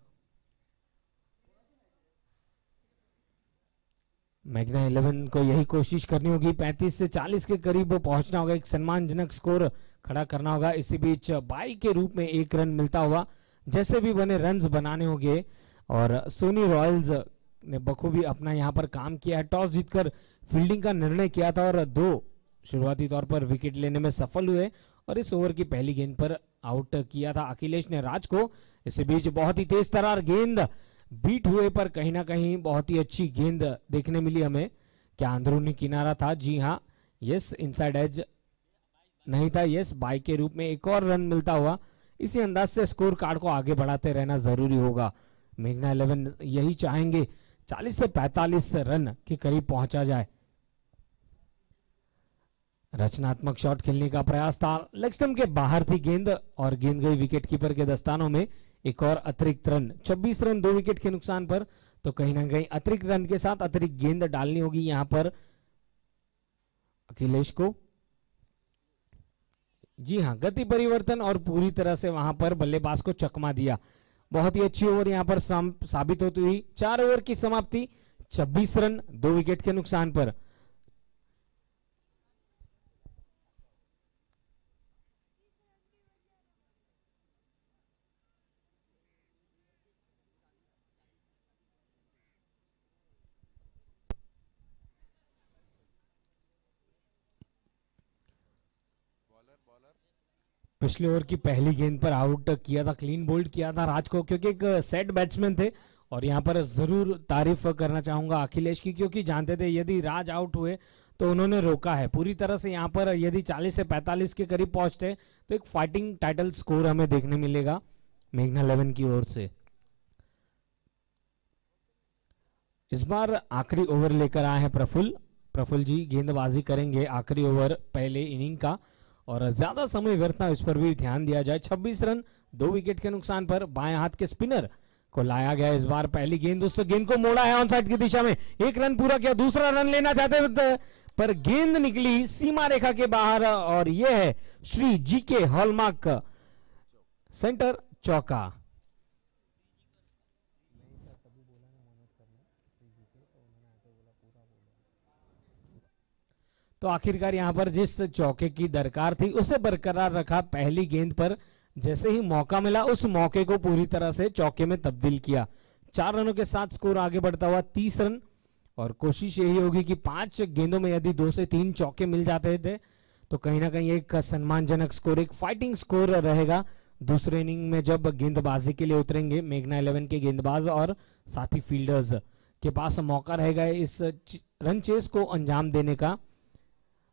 मैग्ना 11 को यही कोशिश करनी होगी, 35 से 40 के करीब पहुंचना होगा, एक सम्मानजनक स्कोर खड़ा करना होगा। इसी बीच बाई के रूप में 1 रन मिलता हुआ जैसे भी बने रन्स बनाने होंगे, और सोनी रॉयल्स ने बखूबी अपना यहां पर काम किया है। टॉस जीतकर फील्डिंग का निर्णय किया था और 2 शुरुआती तौर पर विकेट लेने में सफल हुए, और इस ओवर की पहली गेंद पर आउट किया था अखिलेश ने राज को। इसी बीच बहुत ही तेज तरार गेंद बीट हुए, पर कहीं ना कहीं बहुत ही अच्छी गेंद देखने मिली हमें। क्या अंदरूनी किनारा था? जी हाँ, यस, इनसाइड एज नहीं था, यस, बाई के रूप में 1 और रन मिलता हुआ। इसी अंदाज से स्कोर कार्ड को आगे बढ़ाते रहना जरूरी होगा। मेघना 11 यही चाहेंगे 40 से 45 रन के करीब पहुंचा जाए। रचनात्मक शॉट खेलने का प्रयास था, लेग स्टंप के बाहर थी गेंद, और गेंद गई विकेट कीपर के दस्तानों में। एक और अतिरिक्त रन, 26 रन 2 विकेट के नुकसान पर। तो कहीं ना कहीं अतिरिक्त रन के साथ अतिरिक्त गेंद डालनी होगी यहां पर अखिलेश को। जी हाँ, गति परिवर्तन और पूरी तरह से वहां पर बल्लेबाज को चकमा दिया। बहुत ही अच्छी ओवर यहां पर साबित होती हुई। 4 ओवर की समाप्ति, 26 रन 2 विकेट के नुकसान पर। पिछले ओवर की पहली गेंद पर आउट किया था, क्लीन बोल्ड किया था राज को, क्योंकि एक सेट बैट्समैन थे। और यहां पर जरूर तारीफ करना चाहूंगा अखिलेश की, क्योंकि जानते थे यदि राज आउट हुए तो उन्होंने रोका है पूरी तरह से। यहां पर यदि 40 से 45 के करीब पहुंचते तो एक फाइटिंग टाइटल स्कोर हमें देखने मिलेगा मेघना 11 की ओर से। इस बार आखिरी ओवर लेकर आए हैं प्रफुल्ल जी गेंदबाजी करेंगे आखिरी ओवर पहले इनिंग का, और ज्यादा समय व्यर्थ ना इस पर भी ध्यान दिया जाए। 26 रन 2 विकेट के नुकसान पर बाएं हाथ के स्पिनर को लाया गया इस बार। पहली गेंद, उस गेंद को मोड़ा है ऑन साइड की दिशा में, 1 रन पूरा किया, दूसरा रन लेना चाहते पर गेंद निकली सीमा रेखा के बाहर, और यह है श्री जी के हॉलमार्क सेंटर चौका। तो आखिरकार यहां पर जिस चौके की दरकार थी उसे बरकरार रखा। पहली गेंद पर जैसे ही मौका मिला उस मौके को पूरी तरह से चौके में तब्दील किया। 4 रनों के साथ स्कोर आगे बढ़ता हुआ 30 रन, और कोशिश यही होगी कि 5 गेंदों में यदि 2 से 3 चौके मिल जाते थे तो कहीं ना कहीं एक सम्मानजनक स्कोर, एक फाइटिंग स्कोर रहेगा दूसरे इनिंग में जब गेंदबाजी के लिए उतरेंगे मेघना 11 के गेंदबाज और साथी फील्डर्स के पास मौका रहेगा इस रन चेस को अंजाम देने का।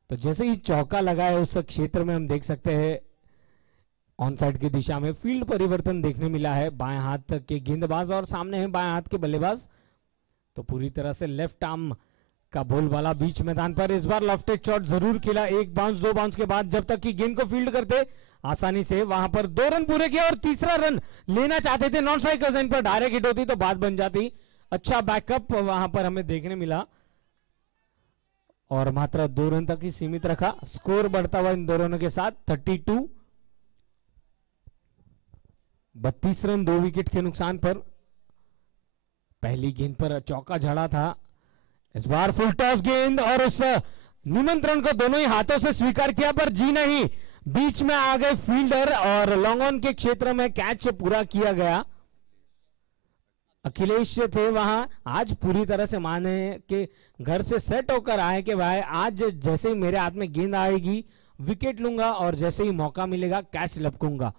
तो जैसे ही चौका लगा है उस क्षेत्र में हम देख सकते हैं ऑन साइड की दिशा में फील्ड परिवर्तन देखने मिला है। बाएं हाथ के गेंदबाज और सामने है बाएं हाथ के बल्लेबाज। तो पूरी तरह से लेफ्ट आर्म का बोलबाला बीच मैदान पर। इस बार लॉफ्टेड शॉट जरूर खेला, 1 बाउंस 2 बाउंस के बाद, जब तक कि गेंद को फील्ड करते आसानी से। वहां पर 2 रन पूरे किए और तीसरा रन लेना चाहते थे, नॉन स्ट्राइक पर डायरेक्ट हिट होती तो बात बन जाती। अच्छा बैकअप वहां पर हमें देखने मिला और मात्र 2 रन तक ही सीमित रखा। स्कोर बढ़ता हुआ इन 2 रनों के साथ 32 32 रन 2 विकेट के नुकसान पर। पहली गेंद पर चौका झड़ा था, इस बार फुल टॉस गेंद और उस निमंत्रण को दोनों ही हाथों से स्वीकार किया, पर जी नहीं, बीच में आ गए फील्डर और लॉन्ग ऑन के क्षेत्र में कैच पूरा किया गया। अखिलेश थे वहां, आज पूरी तरह से माने के घर से सेट होकर आए कि भाई आज जैसे ही मेरे हाथ में गेंद आएगी विकेट लूंगा और जैसे ही मौका मिलेगा कैच लपकूंगा।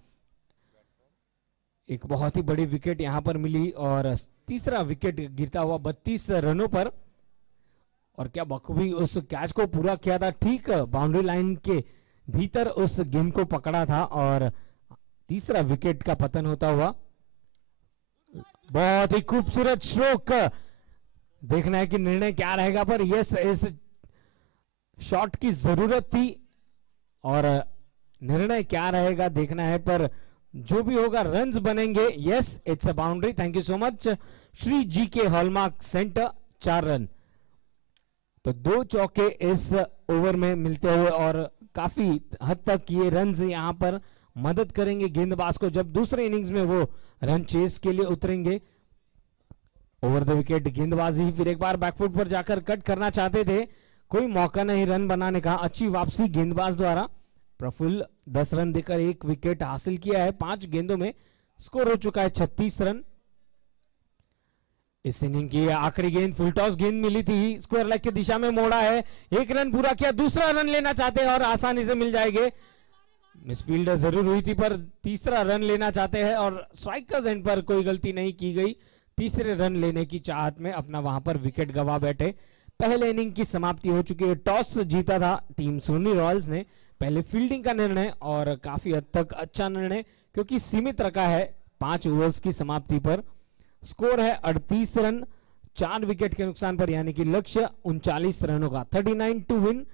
एक बहुत ही बड़ी विकेट यहां पर मिली और तीसरा विकेट गिरता हुआ 32 रनों पर। और क्या बखूबी उस कैच को पूरा किया था, ठीक बाउंड्री लाइन के भीतर उस गेंद को पकड़ा था और तीसरा विकेट का पतन होता हुआ। बहुत ही खूबसूरत स्ट्रोक, देखना है कि निर्णय क्या रहेगा, पर यस इस शॉट की जरूरत थी और निर्णय क्या रहेगा देखना है, पर जो भी होगा रन्स बनेंगे। Yes it's a boundary, thank you so much Shri ji के हॉलमार्क सेंटर, 4 रन। तो 2 चौके इस ओवर में मिलते हुए और काफी हद तक ये रन्स यहां पर मदद करेंगे गेंदबाज को जब दूसरे इनिंग्स में वो रन चेस के लिए उतरेंगे। ओवर द विकेट गेंदबाजी, फिर एक बार बैकफुट पर जाकर कट करना चाहते थे, कोई मौका नहीं रन बनाने का। अच्छी वापसी गेंदबाज द्वारा। प्रफुल्ल 10 रन देकर 1 विकेट हासिल किया है 5 गेंदों में, स्कोर हो चुका है 36 रन। इस इनिंग की आखिरी गेंद फुल टॉस गेंद मिली थी, स्क्वायर लेग की दिशा में मोड़ा है, 1 रन पूरा किया, दूसरा रन लेना चाहते हैं और आसानी से मिल जाएंगे। मिसफील्ड जरूर हुई थी पर तीसरा रन लेना चाहते हैं और स्ट्राइकर्स एंड पर कोई गलती नहीं की गई। तीसरे रन लेने की चाहत में अपना वहां पर विकेट गवा बैठे। पहले इनिंग की समाप्ति हो चुकी है, टॉस जीता था टीम सोनी रॉयल्स ने। पहले फील्डिंग का निर्णय और काफी हद तक अच्छा निर्णय, क्योंकि सीमित रखा है 5 ओवर्स की समाप्ति पर। स्कोर है 38 रन 4 विकेट के नुकसान पर, यानी कि लक्ष्य 39 रनों का, 39 टू विन।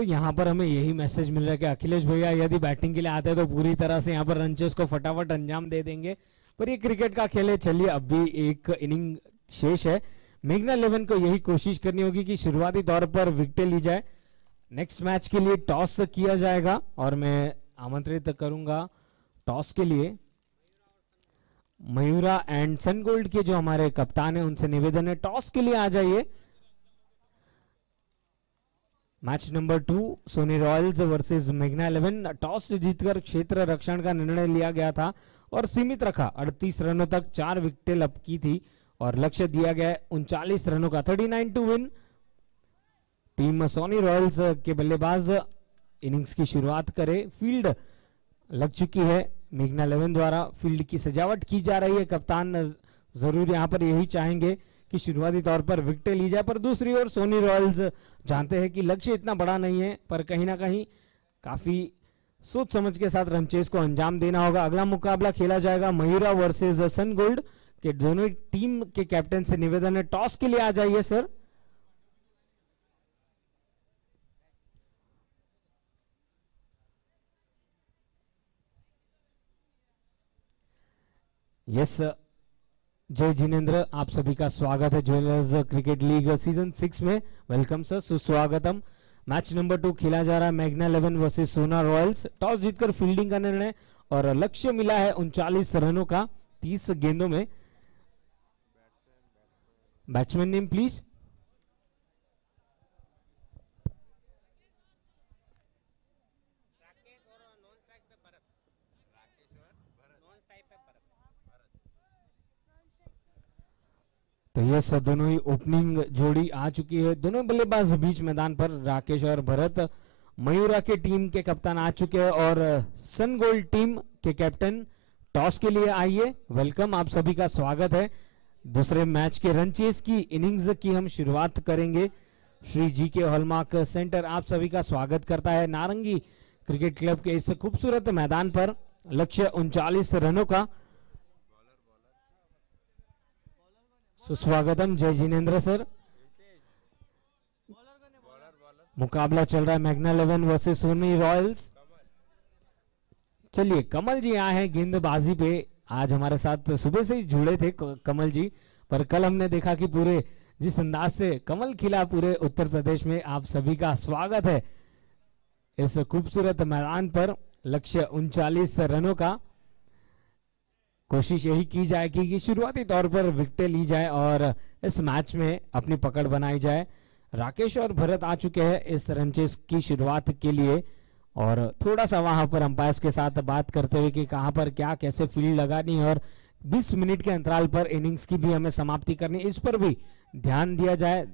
तो यहाँ पर हमें यही मैसेज मिल रहा है कि अखिलेश भैया यदि बैटिंग के लिए आते हैं तो पूरी तरह से यहाँ पर रन चेस को फटाफट अंजाम दे देंगे, पर ये क्रिकेट का खेल है। चलिए अब भी एक इनिंग शेष है। मेघना 11 को यही कोशिश करनी होगी कि शुरुआती तौर पर विकेट ली जाए। नेक्स्ट मैच के लिए टॉस किया जाएगा और मैं आमंत्रित करूंगा टॉस के लिए मयूरा एंड सन गोल्ड के जो हमारे कप्तान है उनसे निवेदन है टॉस के लिए आ जाइए। Match number 2 Soni Royals versus मेघना 11। टॉस से जीतकर क्षेत्र रक्षण का निर्णय लिया गया था और सीमित रखा। 38 रनों तक 4 विकेटें लप की थी और लक्ष्य दिया गया 39 रनों का, 39 to win. Team Soni Royals के बल्लेबाज इनिंग्स की शुरुआत करे। फील्ड लग चुकी है मेघना 11 द्वारा, फील्ड की सजावट की जा रही है। कप्तान जरूर यहां पर यही चाहेंगे कि शुरुआती तौर पर विकेटें ली जाए, पर दूसरी ओर सोनी रॉयल्स जानते हैं कि लक्ष्य इतना बड़ा नहीं है, पर कहीं ना कहीं काफी सोच समझ के साथ रन चेस को अंजाम देना होगा। अगला मुकाबला खेला जाएगा मयूरा वर्सेस सन गोल्ड के। दोनों टीम के कैप्टन से निवेदन है टॉस के लिए आ जाइए सर। यस जय जिनेंद्र, आप सभी का स्वागत है ज्वेलर्स क्रिकेट लीग सीजन 6 में। वेलकम सर, सुस्वागतम। मैच नंबर 2 खेला जा रहा है मेघना 11 वर्सेस सोना रॉयल्स। टॉस जीतकर फील्डिंग का निर्णय और लक्ष्य मिला है 39 रनों का 30 गेंदों में। Batsman name please. तो ये सब दोनों ही ओपनिंग जोड़ी आ चुकी है। दोनों बल्लेबाज बीच मैदान पर राकेश और भरत। मयूरा के टीम के कप्तान आ चुके हैं और सन गोल्ड टीम के कैप्टन टॉस के लिए आइए। वेलकम, आप सभी का स्वागत है। दूसरे मैच के रन चेस की इनिंग्स की हम शुरुआत करेंगे। श्री जी के हॉलमार्क सेंटर आप सभी का स्वागत करता है नारंगी क्रिकेट क्लब के इस खूबसूरत मैदान पर। लक्ष्य 39 रनों का। सुस्वागतम जय जिनेंद्र सर। मुकाबला चल रहा है मेघना 11 वर्सेस सोनी रॉयल्स। चलिए कमल जी आए हैं गेंदबाजी पे। आज हमारे साथ सुबह से ही जुड़े थे कमल जी, पर कल हमने देखा कि पूरे जिस अंदाज से कमल खिला पूरे उत्तर प्रदेश में। आप सभी का स्वागत है इस खूबसूरत मैदान पर। लक्ष्य 39 रनों का। कोशिश यही की जाएगी कि शुरुआती तौर पर विकेटें ली जाए और इस मैच में अपनी पकड़ बनाई जाए। राकेश और भरत आ चुके हैं इस रन चेस की शुरुआत के लिए और थोड़ा सा वहां पर अंपायर्स के साथ बात करते हुए कि कहां पर क्या कैसे फील्ड लगानी है और 20 मिनट के अंतराल पर इनिंग्स की भी हमें समाप्ति करनी, इस पर भी ध्यान दिया जाए।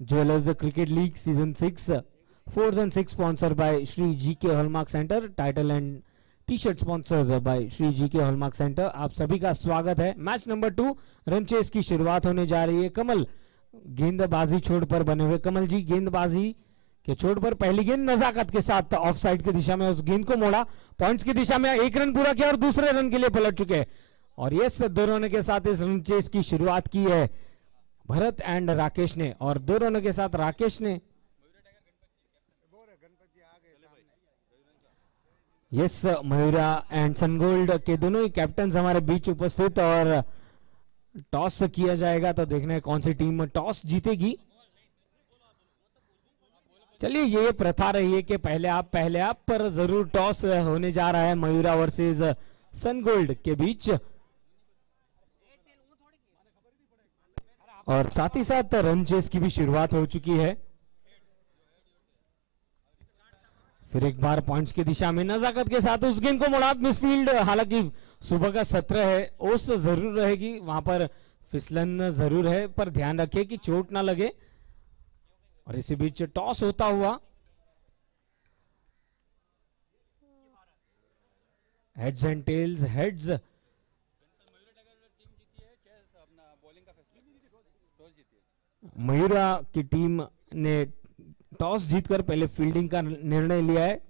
Jewellers cricket league season 6 4th and 6th sponsored by Shri ji के hallmark centre. Title and T shirt sponsored by Shri ji के हॉलमार्क सेंटर। आप सभी का स्वागत है। मैच नंबर 2 रन चेस की शुरुआत होने जा रही है। कमल गेंदबाजी छोड़ पर बने हुए। कमल जी गेंदबाजी के छोड़ पर पहली गेंद नजाकत के साथ ऑफ साइड की दिशा में उस गेंद को मोड़ा, पॉइंट्स की दिशा में। एक रन पूरा किया और दूसरे रन के लिए पलट चुके हैं और ये 2 रनों के साथ इस रन चेस की शुरुआत की है भरत एंड राकेश ने। और 2 रनों के साथ राकेश ने यस मयूरा एंड सन गोल्ड के दोनों ही कैप्टन हमारे बीच उपस्थित। और टॉस किया जाएगा तो देखना है कौन सी टीम टॉस जीतेगी। चलिए ये प्रथा रही है कि पहले आप पर जरूर टॉस होने जा रहा है मयूरा वर्सेस सन गोल्ड के बीच। और साथ ही साथ रन चेस की भी शुरुआत हो चुकी है। फिर एक बार पॉइंट्स की दिशा में नजाकत के साथ उस गेंद को मोड़ा, मिसफील्ड। हालांकि सुबह का सत्र है, ओस जरूर रहेगी, वहां पर फिसलन जरूर है, पर ध्यान रखिए कि चोट ना लगे। और इसी बीच टॉस होता हुआ heads and tails. Heads Mayura की टीम ने टॉस जीतकर पहले फील्डिंग का निर्णय लिया है।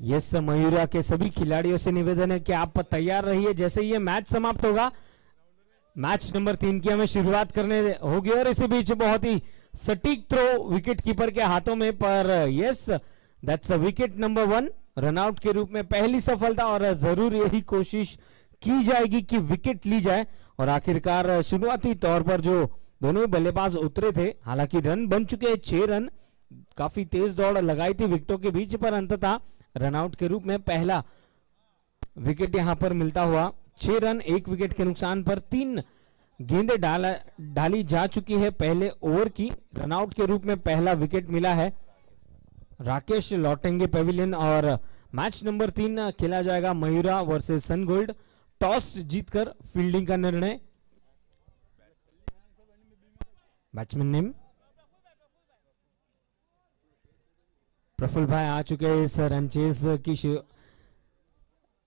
यस मयूरा के सभी खिलाड़ियों से निवेदन है कि आप तैयार रहिए। जैसे ये मैच समाप्त होगा मैच नंबर 3 की हमें शुरुआत करने होगी और इसी बीच बहुत ही सटीक थ्रो विकेट कीपर के हाथों में, पर yes that's wicket number 1 run out के रूप में पहली सफलता, और जरूर यही कोशिश की जाएगी कि विकेट ली जाए। और आखिरकार शुरुआती तौर पर जो दोनों ही बल्लेबाज उतरे थे, हालांकि रन बन चुके हैं 6 रन, काफी तेज दौड़ लगाई थी विकेटों के बीच, पर अंततः रनआउट के रूप में पहला विकेट यहां पर मिलता हुआ। 6 रन 1 विकेट के नुकसान पर 3 गेंदें डाली जा चुकी है पहले ओवर की। रनआउट के रूप में पहला विकेट मिला है। राकेश लौटेंगे पेविलियन और मैच नंबर 3 खेला जाएगा मयूरा वर्सेस सनगोल्ड। टॉस जीतकर फील्डिंग का निर्णय बैट्समैन नेम प्रफुल्ल भाई आ चुके हैं इस रन चेस की।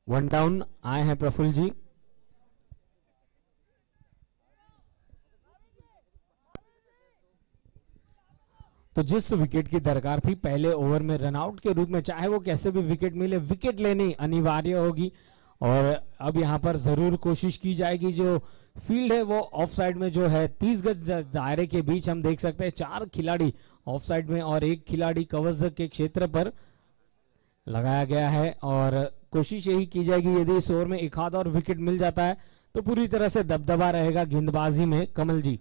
1 डाउन आए हैं प्रफुल्ल जी। तो जिस विकेट की दरकार थी पहले ओवर में रनआउट के रूप में, चाहे वो कैसे भी विकेट मिले, विकेट लेनी अनिवार्य होगी। और अब यहां पर जरूर कोशिश की जाएगी, जो फील्ड है वो ऑफ साइड में जो है 30 गज दायरे के बीच हम देख सकते हैं 4 खिलाड़ी ऑफ साइड में और 1 खिलाड़ी कवच के क्षेत्र पर लगाया गया है। और कोशिश यही की जाएगी, यदि इस ओवर में एक आध और विकेट मिल जाता है तो पूरी तरह से दबदबा रहेगा गेंदबाजी में। कमल जी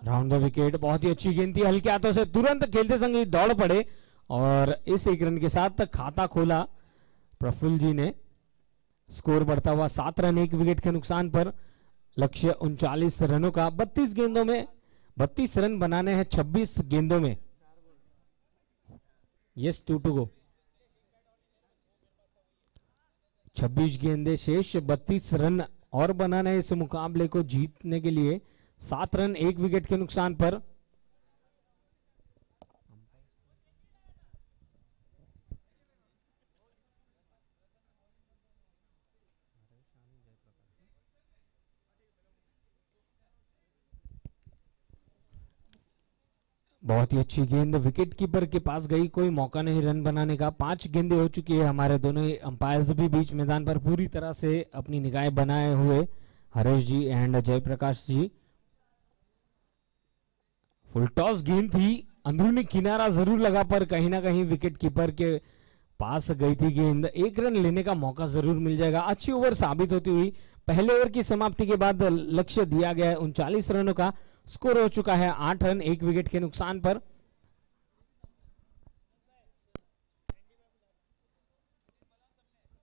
राउंड द विकेट, बहुत ही अच्छी गेंद थी, हल्के हाथों से तुरंत खेलते संग दौड़ पड़े और इस 1 रन के साथ खाता खोला प्रफुल्ल जी ने। स्कोर बढ़ता हुआ 7 रन 1 विकेट के नुकसान पर। लक्ष्य 39 रनों का, 32 गेंदों में 32 रन बनाने हैं 26 गेंदों में। यस 2 टू गो, 26 गेंदे शेष, 32 रन और बनाना है इस मुकाबले को जीतने के लिए। 7 रन 1 विकेट के नुकसान पर। बहुत ही अच्छी गेंद विकेट कीपर के पास गई, कोई मौका नहीं रन बनाने का। 5 गेंदें हो चुकी है। हमारे दोनों ही अंपायर्स भी बीच मैदान पर पूरी तरह से अपनी निगाहें बनाए हुए, Haresh ji and Jayprakash ji. Full toss गेंद थी, अंदरूनी किनारा जरूर लगा, पर कहीं ना कहीं विकेट कीपर के पास गई थी गेंद। 1 रन लेने का मौका जरूर मिल जाएगा। अच्छी ओवर साबित होती हुई पहले ओवर की समाप्ति के बाद लक्ष्य दिया गया है 39 रनों का। स्कोर हो चुका है 8 रन 1 विकेट के नुकसान पर।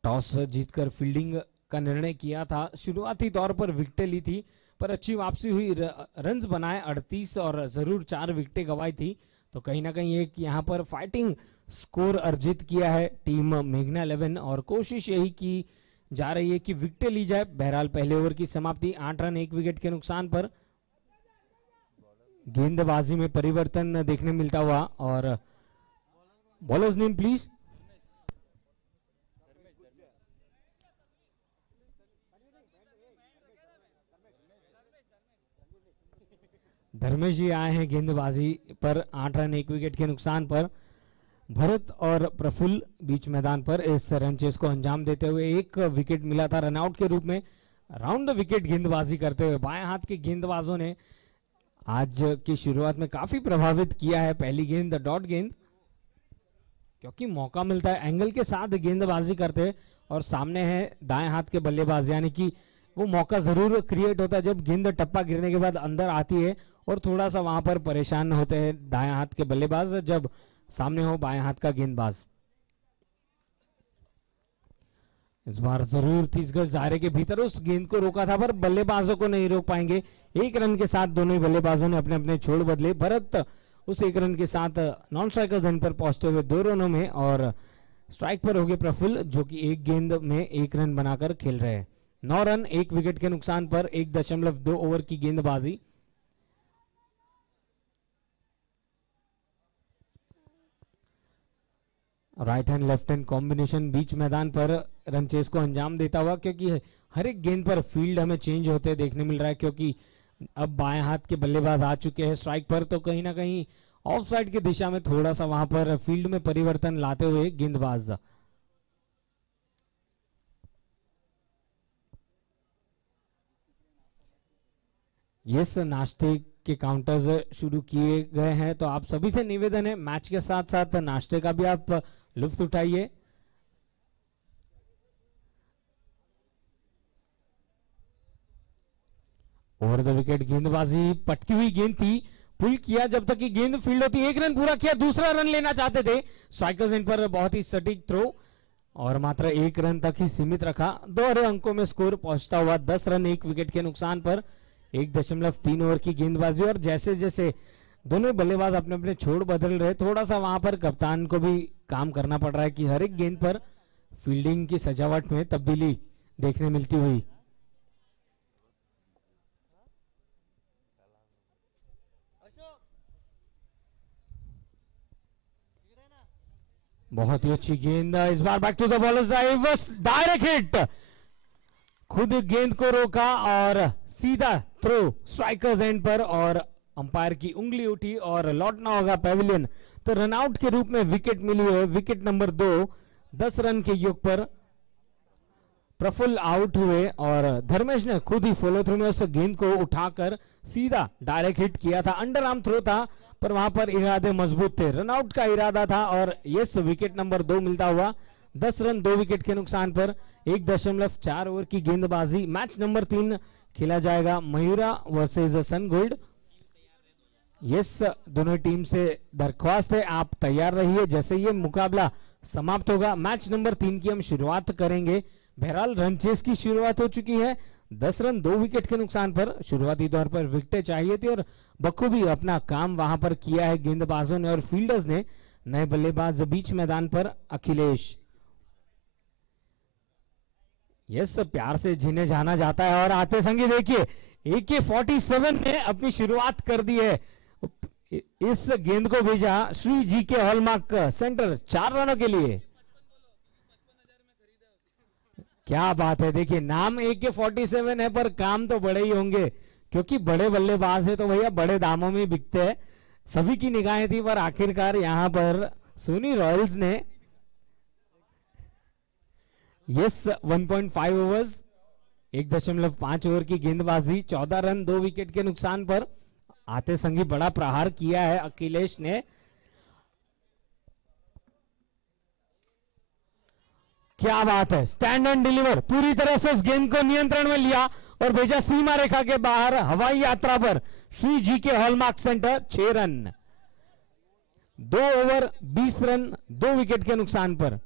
टॉस जीतकर फील्डिंग का निर्णय किया था। शुरुआती तौर पर विकेटें ली थी, पर अच्छी वापसी हुई, रन्स बनाए 38 और जरूर 4 विकेटें गंवाई थी। तो कहीं ना कहीं एक यहाँ पर फाइटिंग स्कोर अर्जित किया है टीम मेघना 11 और कोशिश यही की जा रही है कि विकेटें ली जाए। बहरहाल पहले ओवर की समाप्ति 8 रन 1 विकेट के नुकसान पर। गेंदबाजी में परिवर्तन देखने मिलता हुआ और बॉलर्स नेम प्लीज। धर्मेश जी आए हैं गेंदबाजी पर 8 रन 1 विकेट के नुकसान पर। भरत और प्रफुल्ल बीच मैदान पर इस रन चेस को अंजाम देते हुए 1 विकेट मिला था रनआउट के रूप में। राउंड विकेट गेंदबाजी करते हुए बाएं हाथ के गेंदबाजों ने आज की शुरुआत में काफी प्रभावित किया है। पहली गेंद डॉट गेंद, क्योंकि मौका मिलता है एंगल के साथ गेंदबाजी करते और सामने है दाएं हाथ के बल्लेबाज, यानी कि वो मौका जरूर क्रिएट होता है जब गेंद टप्पा गिरने के बाद अंदर आती है और थोड़ा सा वहां पर परेशान होते हैं दाएं हाथ के बल्लेबाज जब सामने हो बाएं हाथ का गेंदबाज। इस बार जरूर 30 गज दायरे के भीतर उस गेंद को रोका था, पर बल्लेबाजों को नहीं रोक पाएंगे। 1 रन के साथ दोनों ही बल्लेबाजों ने अपने अपने छोड़ बदले। भरत उस 1 रन के साथ नॉन स्ट्राइकर जोन पर पहुंचते हुए 2 रनों में, और स्ट्राइक पर हो गए प्रफुल्ल जो कि 1 गेंद में 1 रन बनाकर खेल रहे हैं। 9 रन 1 विकेट के नुकसान पर 1.2 ओवर की गेंदबाजी। Right hand left hand combination बीच मैदान पर रन चेस को अंजाम देता हुआ, क्योंकि हर एक गेंद पर फील्ड हमें चेंज होते देखने मिल रहा है, क्योंकि अब बाएं हाथ के बल्लेबाज आ चुके हैं स्ट्राइक पर। तो कहीं ना कहीं ऑफ साइड की दिशा में थोड़ा सा वहां पर फील्ड में परिवर्तन लाते हुए गेंदबाज। यस, नाश्ते के काउंटर्स शुरू किए गए हैं, तो आप सभी से निवेदन है मैच के साथ साथ नाश्ते का भी आप लुत्फ उठाइए। ओवर द विकेट गेंदबाजी, पटकी हुई गेंद थी, पुल किया जब तक कि गेंद फील्ड होती, एक रन पूरा किया, दूसरा रन लेना चाहते थे स्ट्राइकर्स एंड पर, बहुत ही सटीक थ्रो और मात्र एक रन तक ही सीमित रखा। 2 अंकों में स्कोर पहुंचता हुआ 10 रन 1 विकेट के नुकसान पर। 1.3 ओवर की गेंदबाजी और जैसे जैसे दोनों बल्लेबाज अपने अपने छोड़ बदल रहे, थोड़ा सा वहां पर कप्तान को भी काम करना पड़ रहा है कि हर एक गेंद पर फील्डिंग की सजावट में तब्दीली देखने मिलती हुई। बहुत ही अच्छी गेंद इस बार, back to the bowlers drive, direct hit, खुद गेंद को रोका और सीधा थ्रो स्ट्राइकर्स एंड पर और अंपायर की उंगली उठी और लौटना होगा पैविलियन। तो रनआउट के रूप में विकेट मिली है, विकेट नंबर 2। 10 रन के योग पर प्रफुल्ल आउट हुए और धर्मेश ने खुद ही फॉलो थ्रू में उस गेंद को उठाकर सीधा डायरेक्ट हिट किया था। अंडर आर्म थ्रो था पर वहां पर इरादे मजबूत थे, रनआउट का इरादा था और यस, विकेट नंबर 2 मिलता हुआ 10 रन 2 विकेट के नुकसान पर। 1.4 ओवर की गेंदबाजी, मैच नंबर 3 खेला जाएगा मयूरा वर्सेस सनगोल्ड। यस, दोनों टीम से दरख्वास्त है आप तैयार रहिए, जैसे ये मुकाबला समाप्त होगा मैच नंबर 3 की हम शुरुआत करेंगे। बहरहाल रन चेस की शुरुआत हो चुकी है, 10 रन 2 विकेट के नुकसान पर। शुरुआती तौर पर विकेटें चाहिए थी और बखूबी अपना काम वहां पर किया है गेंदबाजों ने और फील्डर्स ने। नए बल्लेबाज बीच मैदान पर अखिलेश, यस, प्यार से जिन्हें जाना जाता है और आते संगी देखिए AK-47 ने अपनी शुरुआत कर दी है। इस गेंद को भेजा श्री जी के हॉलमार्क सेंटर 4 रनों के लिए। क्या बात है, देखिए नाम AK-47 है पर काम तो बड़े ही होंगे क्योंकि बड़े बल्लेबाज है तो भैया बड़े दामों में बिकते हैं। सभी की निगाहें थी पर आखिरकार यहां पर सोनी रॉयल्स ने यस 1.5 ओवर्स 1.5 ओवर की गेंदबाजी, 14 रन 2 विकेट के नुकसान पर। आते संगी बड़ा प्रहार किया है अखिलेश ने, क्या बात है, स्टैंड एंड डिलीवर, पूरी तरह से उस गेंद को नियंत्रण में लिया और भेजा सीमा रेखा के बाहर हवाई यात्रा पर। श्री जी के hallmark centre 6 run 2 over 20 run 2 wicket के नुकसान पर।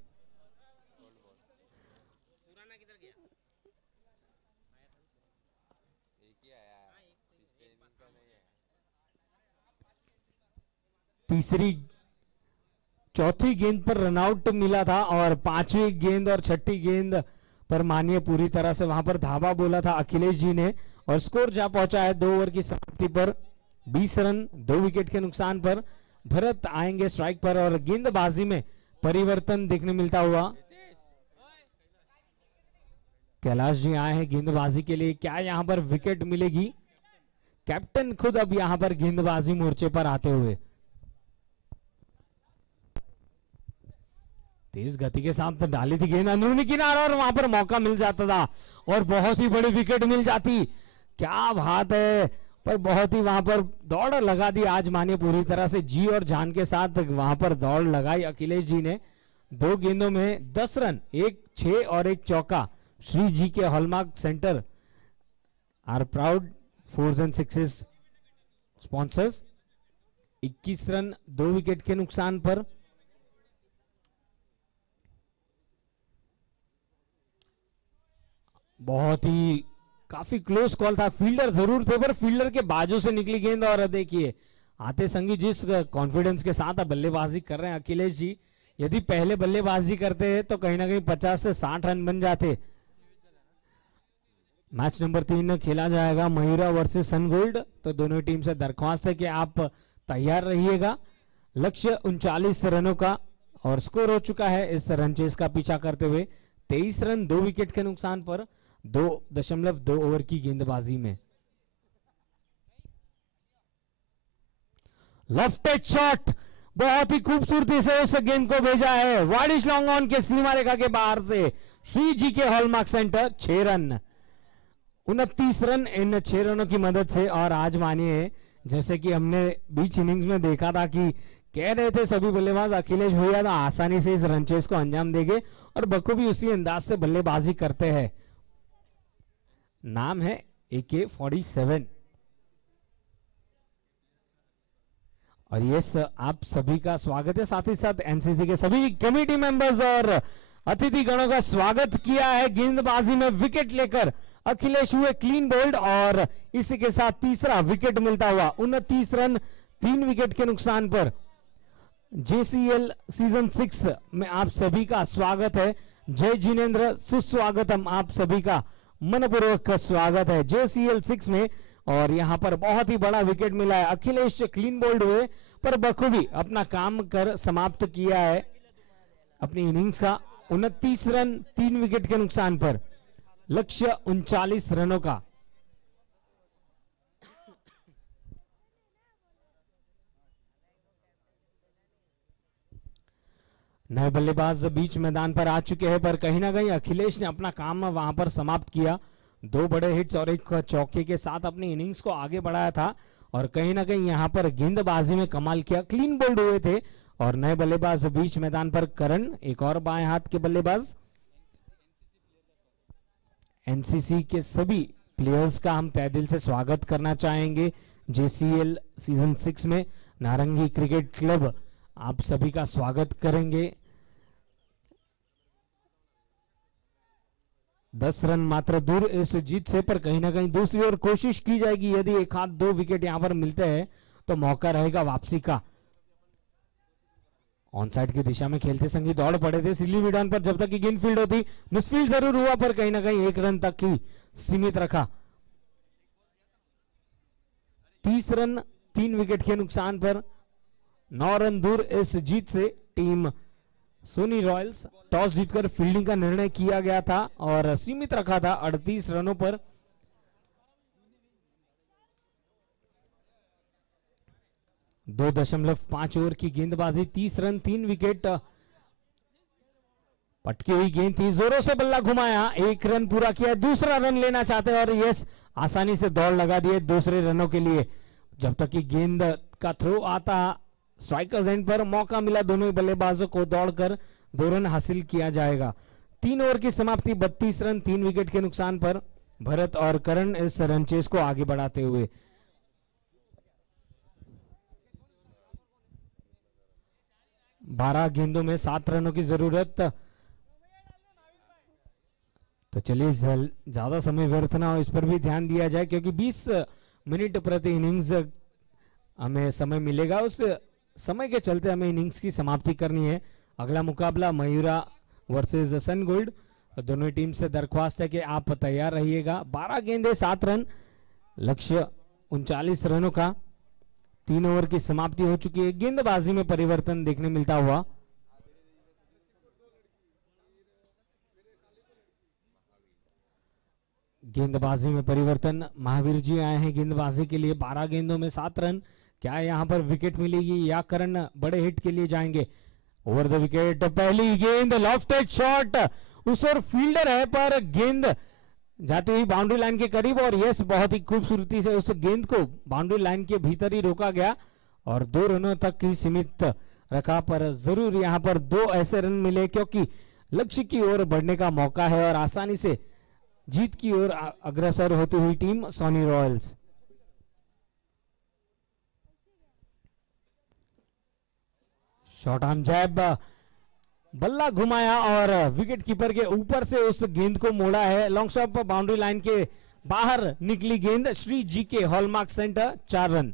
चौथी गेंद पर रनआउट मिला था और 5वीं गेंद और 6ठी गेंद पर मानिए पूरी तरह से वहां पर धावा बोला था अखिलेश जी ने और स्कोर जा पहुंचा है 2 ओवर की समाप्ति पर 20 रन 2 विकेट के नुकसान पर। भरत आएंगे स्ट्राइक पर और गेंदबाजी में परिवर्तन देखने मिलता हुआ। कैलाश जी आए हैं गेंदबाजी के लिए, क्या यहां पर विकेट मिलेगी? कैप्टन खुद अब यहां पर गेंदबाजी मोर्चे पर आते हुए तेज गति के साथ डाली थी गेंद अंदरूनी किनारा और वहां पर मौका मिल जाता था और बहुत ही बड़ी विकेट मिल जाती। क्या बात है, पर बहुत ही वहां पर दौड़ लगा दी आज मानिए पूरी तरह से जी और जान के साथ वहां पर दौड़ लगाई अखिलेश जी ने। 2 गेंदों में 10 रन, 1 6 और 1 चौका। श्री जी के hallmark Centre are proud 4s and 6s sponsors. 21 run 2 wicket के नुकसान पर। बहुत ही काफी क्लोज कॉल था, फील्डर जरूर थे पर फील्डर के बाजू से निकली गेंद और देखिए आते संगी जिस कॉन्फिडेंस के साथ बल्लेबाजी कर रहे हैं अखिलेश जी, यदि पहले बल्लेबाजी करते हैं तो कहीं ना कहीं 50 से 60 रन बन जाते। मैच नंबर 3 खेला जाएगा मयूरा वर्सेस सनगोल्ड, तो दोनों टीम से दरख्वास्त है कि आप तैयार रहिएगा। लक्ष्य 39 रनों का और स्कोर हो चुका है इस रन चेस का पीछा करते हुए 23 रन 2 विकेट के नुकसान पर 2.2 ओवर की गेंदबाजी में। लेफ्ट शॉट बहुत ही खूबसूरती से उस गेंद को भेजा है वाइडिश लॉन्ग ऑन के सीमा रेखा के बाहर से। श्री जी के hallmark centre 6 run 29 run in 6 रनों की मदद से। और आज मानिए जैसे कि हमने बीच इनिंग्स में देखा था कि कह रहे थे सभी बल्लेबाज अखिलेश भैया तो आसानी से इस रन चेस को अंजाम देंगे, और बखूबी उसी अंदाज से बल्लेबाजी करते हैं। नाम है AK-47। और यस, आप सभी का स्वागत है, साथ ही साथ एनसीसी के सभी कमेटी मेंबर्स और अतिथि गणों का स्वागत किया है। गेंदबाजी में विकेट लेकर अखिलेश हुए क्लीन बोल्ड, और इसी के साथ तीसरा विकेट मिलता हुआ 29 रन 3 विकेट के नुकसान पर। JCL सीजन 6 में आप सभी का स्वागत है। जय जिनेंद्र, सुस्वागतम, आप सभी का मनपूर्वक स्वागत है JCL 6 में। और यहां पर बहुत ही बड़ा विकेट मिला है। अखिलेश क्लीन बोल्ड हुए पर बखूबी अपना काम कर समाप्त किया है अपनी इनिंग्स का। 29 रन 3 विकेट के नुकसान पर, लक्ष्य 39 रनों का। नए बल्लेबाज बीच मैदान पर आ चुके हैं, पर कहीं ना कहीं अखिलेश ने अपना काम वहां पर समाप्त किया। 2 बड़े हिट्स और एक चौके के साथ अपनी इनिंग्स को आगे बढ़ाया था, और कहीं ना कहीं यहां पर गेंदबाजी में कमाल किया। क्लीन बोल्ड हुए थे। और नए बल्लेबाज बीच मैदान पर करण, एक और बाएं हाथ के बल्लेबाज। एनसीसी के सभी प्लेयर्स का हम तहे दिल से स्वागत करना चाहेंगे JCL सीजन 6 में। नारंगी क्रिकेट क्लब आप सभी का स्वागत करेंगे। 10 रन मात्र दूर इस जीत से, पर कहीं ना कहीं दूसरी ओर कोशिश की जाएगी। यदि एक हाथ 2 विकेट यहां पर मिलते हैं तो मौका रहेगा वापसी का। ऑन साइड की दिशा में खेलते संगी दौड़ पड़े थे सिल्ली मैदान पर, जब तक कि गेंद फील्ड होती। मिसफील्ड जरूर हुआ, पर कहीं ना कहीं 1 रन तक ही सीमित रखा। 30 रन 3 विकेट के नुकसान पर 9 रन दूर इस जीत से टीम सोनी रॉयल्स। टॉस जीतकर फील्डिंग का निर्णय किया गया था और सीमित रखा था 38 रनों पर। दो 2.5 ओवर की गेंदबाजी, 30 रन 3 विकेट। पटकी हुई गेंद थी, जोरों से बल्ला घुमाया, 1 रन पूरा किया। दूसरा रन लेना चाहते हैं और यस, आसानी से दौड़ लगा दिए दूसरे रनों के लिए। जब तक कि गेंद का थ्रो आता स्ट्राइकर्स एंड पर, मौका मिला दोनों ही बल्लेबाजों को दौड़कर 2 रन हासिल किया जाएगा। 3 ओवर की समाप्ति, 32 रन 3 विकेट के नुकसान पर। भरत और करण इस रन चेस को आगे बढ़ाते हुए। बारह गेंदों में 7 रनों की जरूरत। तो चलिए ज्यादा समय व्यर्थ ना हो, इस पर भी ध्यान दिया जाए, क्योंकि 20 मिनट प्रति इनिंग्स हमें समय मिलेगा। उस समय के चलते हमें इनिंग्स की समाप्ति करनी है। अगला मुकाबला मयूरा वर्सेस सन गोल्ड। दोनों टीम से दरख्वास्त है कि आप तैयार रहिएगा। 12 गेंदे 7 रन, लक्ष्य 39 रनों का। 3 ओवर की समाप्ति हो चुकी है। गेंदबाजी में परिवर्तन देखने मिलता हुआ। गेंदबाजी में परिवर्तन, महावीर जी आए हैं गेंदबाजी के लिए। 12 गेंदों में 7 रन। क्या यहां पर विकेट मिलेगी या करण बड़े हिट के लिए जाएंगे? ओवर द विकेट, पहली गेंद लॉफ्टेड शॉट, उस ओर फील्डर है पर गेंद जाती हुई बाउंड्री लाइन के करीब, और यस, बहुत ही खूबसूरती से उस गेंद को बाउंड्री लाइन के भीतर ही रोका गया और 2 रनों तक ही सीमित रखा। पर जरूर यहां पर 2 ऐसे रन मिले, क्योंकि लक्ष्य की ओर बढ़ने का मौका है और आसानी से जीत की ओर अग्रसर होती हुई team Soni Royals. Short arm jab, बल्ला घुमाया और विकेट कीपर के ऊपर से उस गेंद को मोड़ा है। लॉन्ग शॉट पर बाउंड्री लाइन के बाहर निकली गेंद। श्री जी के हॉलमार्क सेंटर, 4 रन।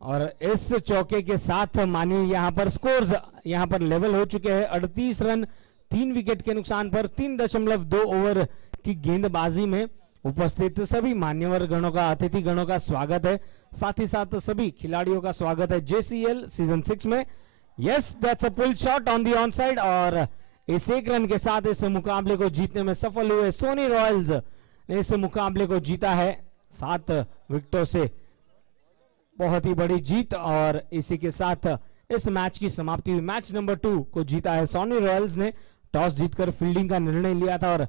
और इस चौके के साथ मानिए यहां पर स्कोर्स यहां पर लेवल हो चुके हैं। 38 रन 3 विकेट के नुकसान पर। 3.2 ओवर की गेंदबाजी में उपस्थित सभी मान्यवर गणों का, अतिथि गणों का स्वागत है। साथ ही साथ सभी खिलाड़ियों का स्वागत है JCL सीजन 6 में। Yes, that's a pull shot on the on side, और इस 1 रन के साथ इस मुकाबले को जीतने में सफल हुए सोनी रॉयल्स ने इस मुकाबले को जीता है 7 विकेटों से। बहुत ही बड़ी जीत, और इसी के साथ इस मैच की समाप्ति हुई। मैच नंबर 2 को जीता है सोनी रॉयल्स ने। टॉस जीतकर फील्डिंग का निर्णय लिया था और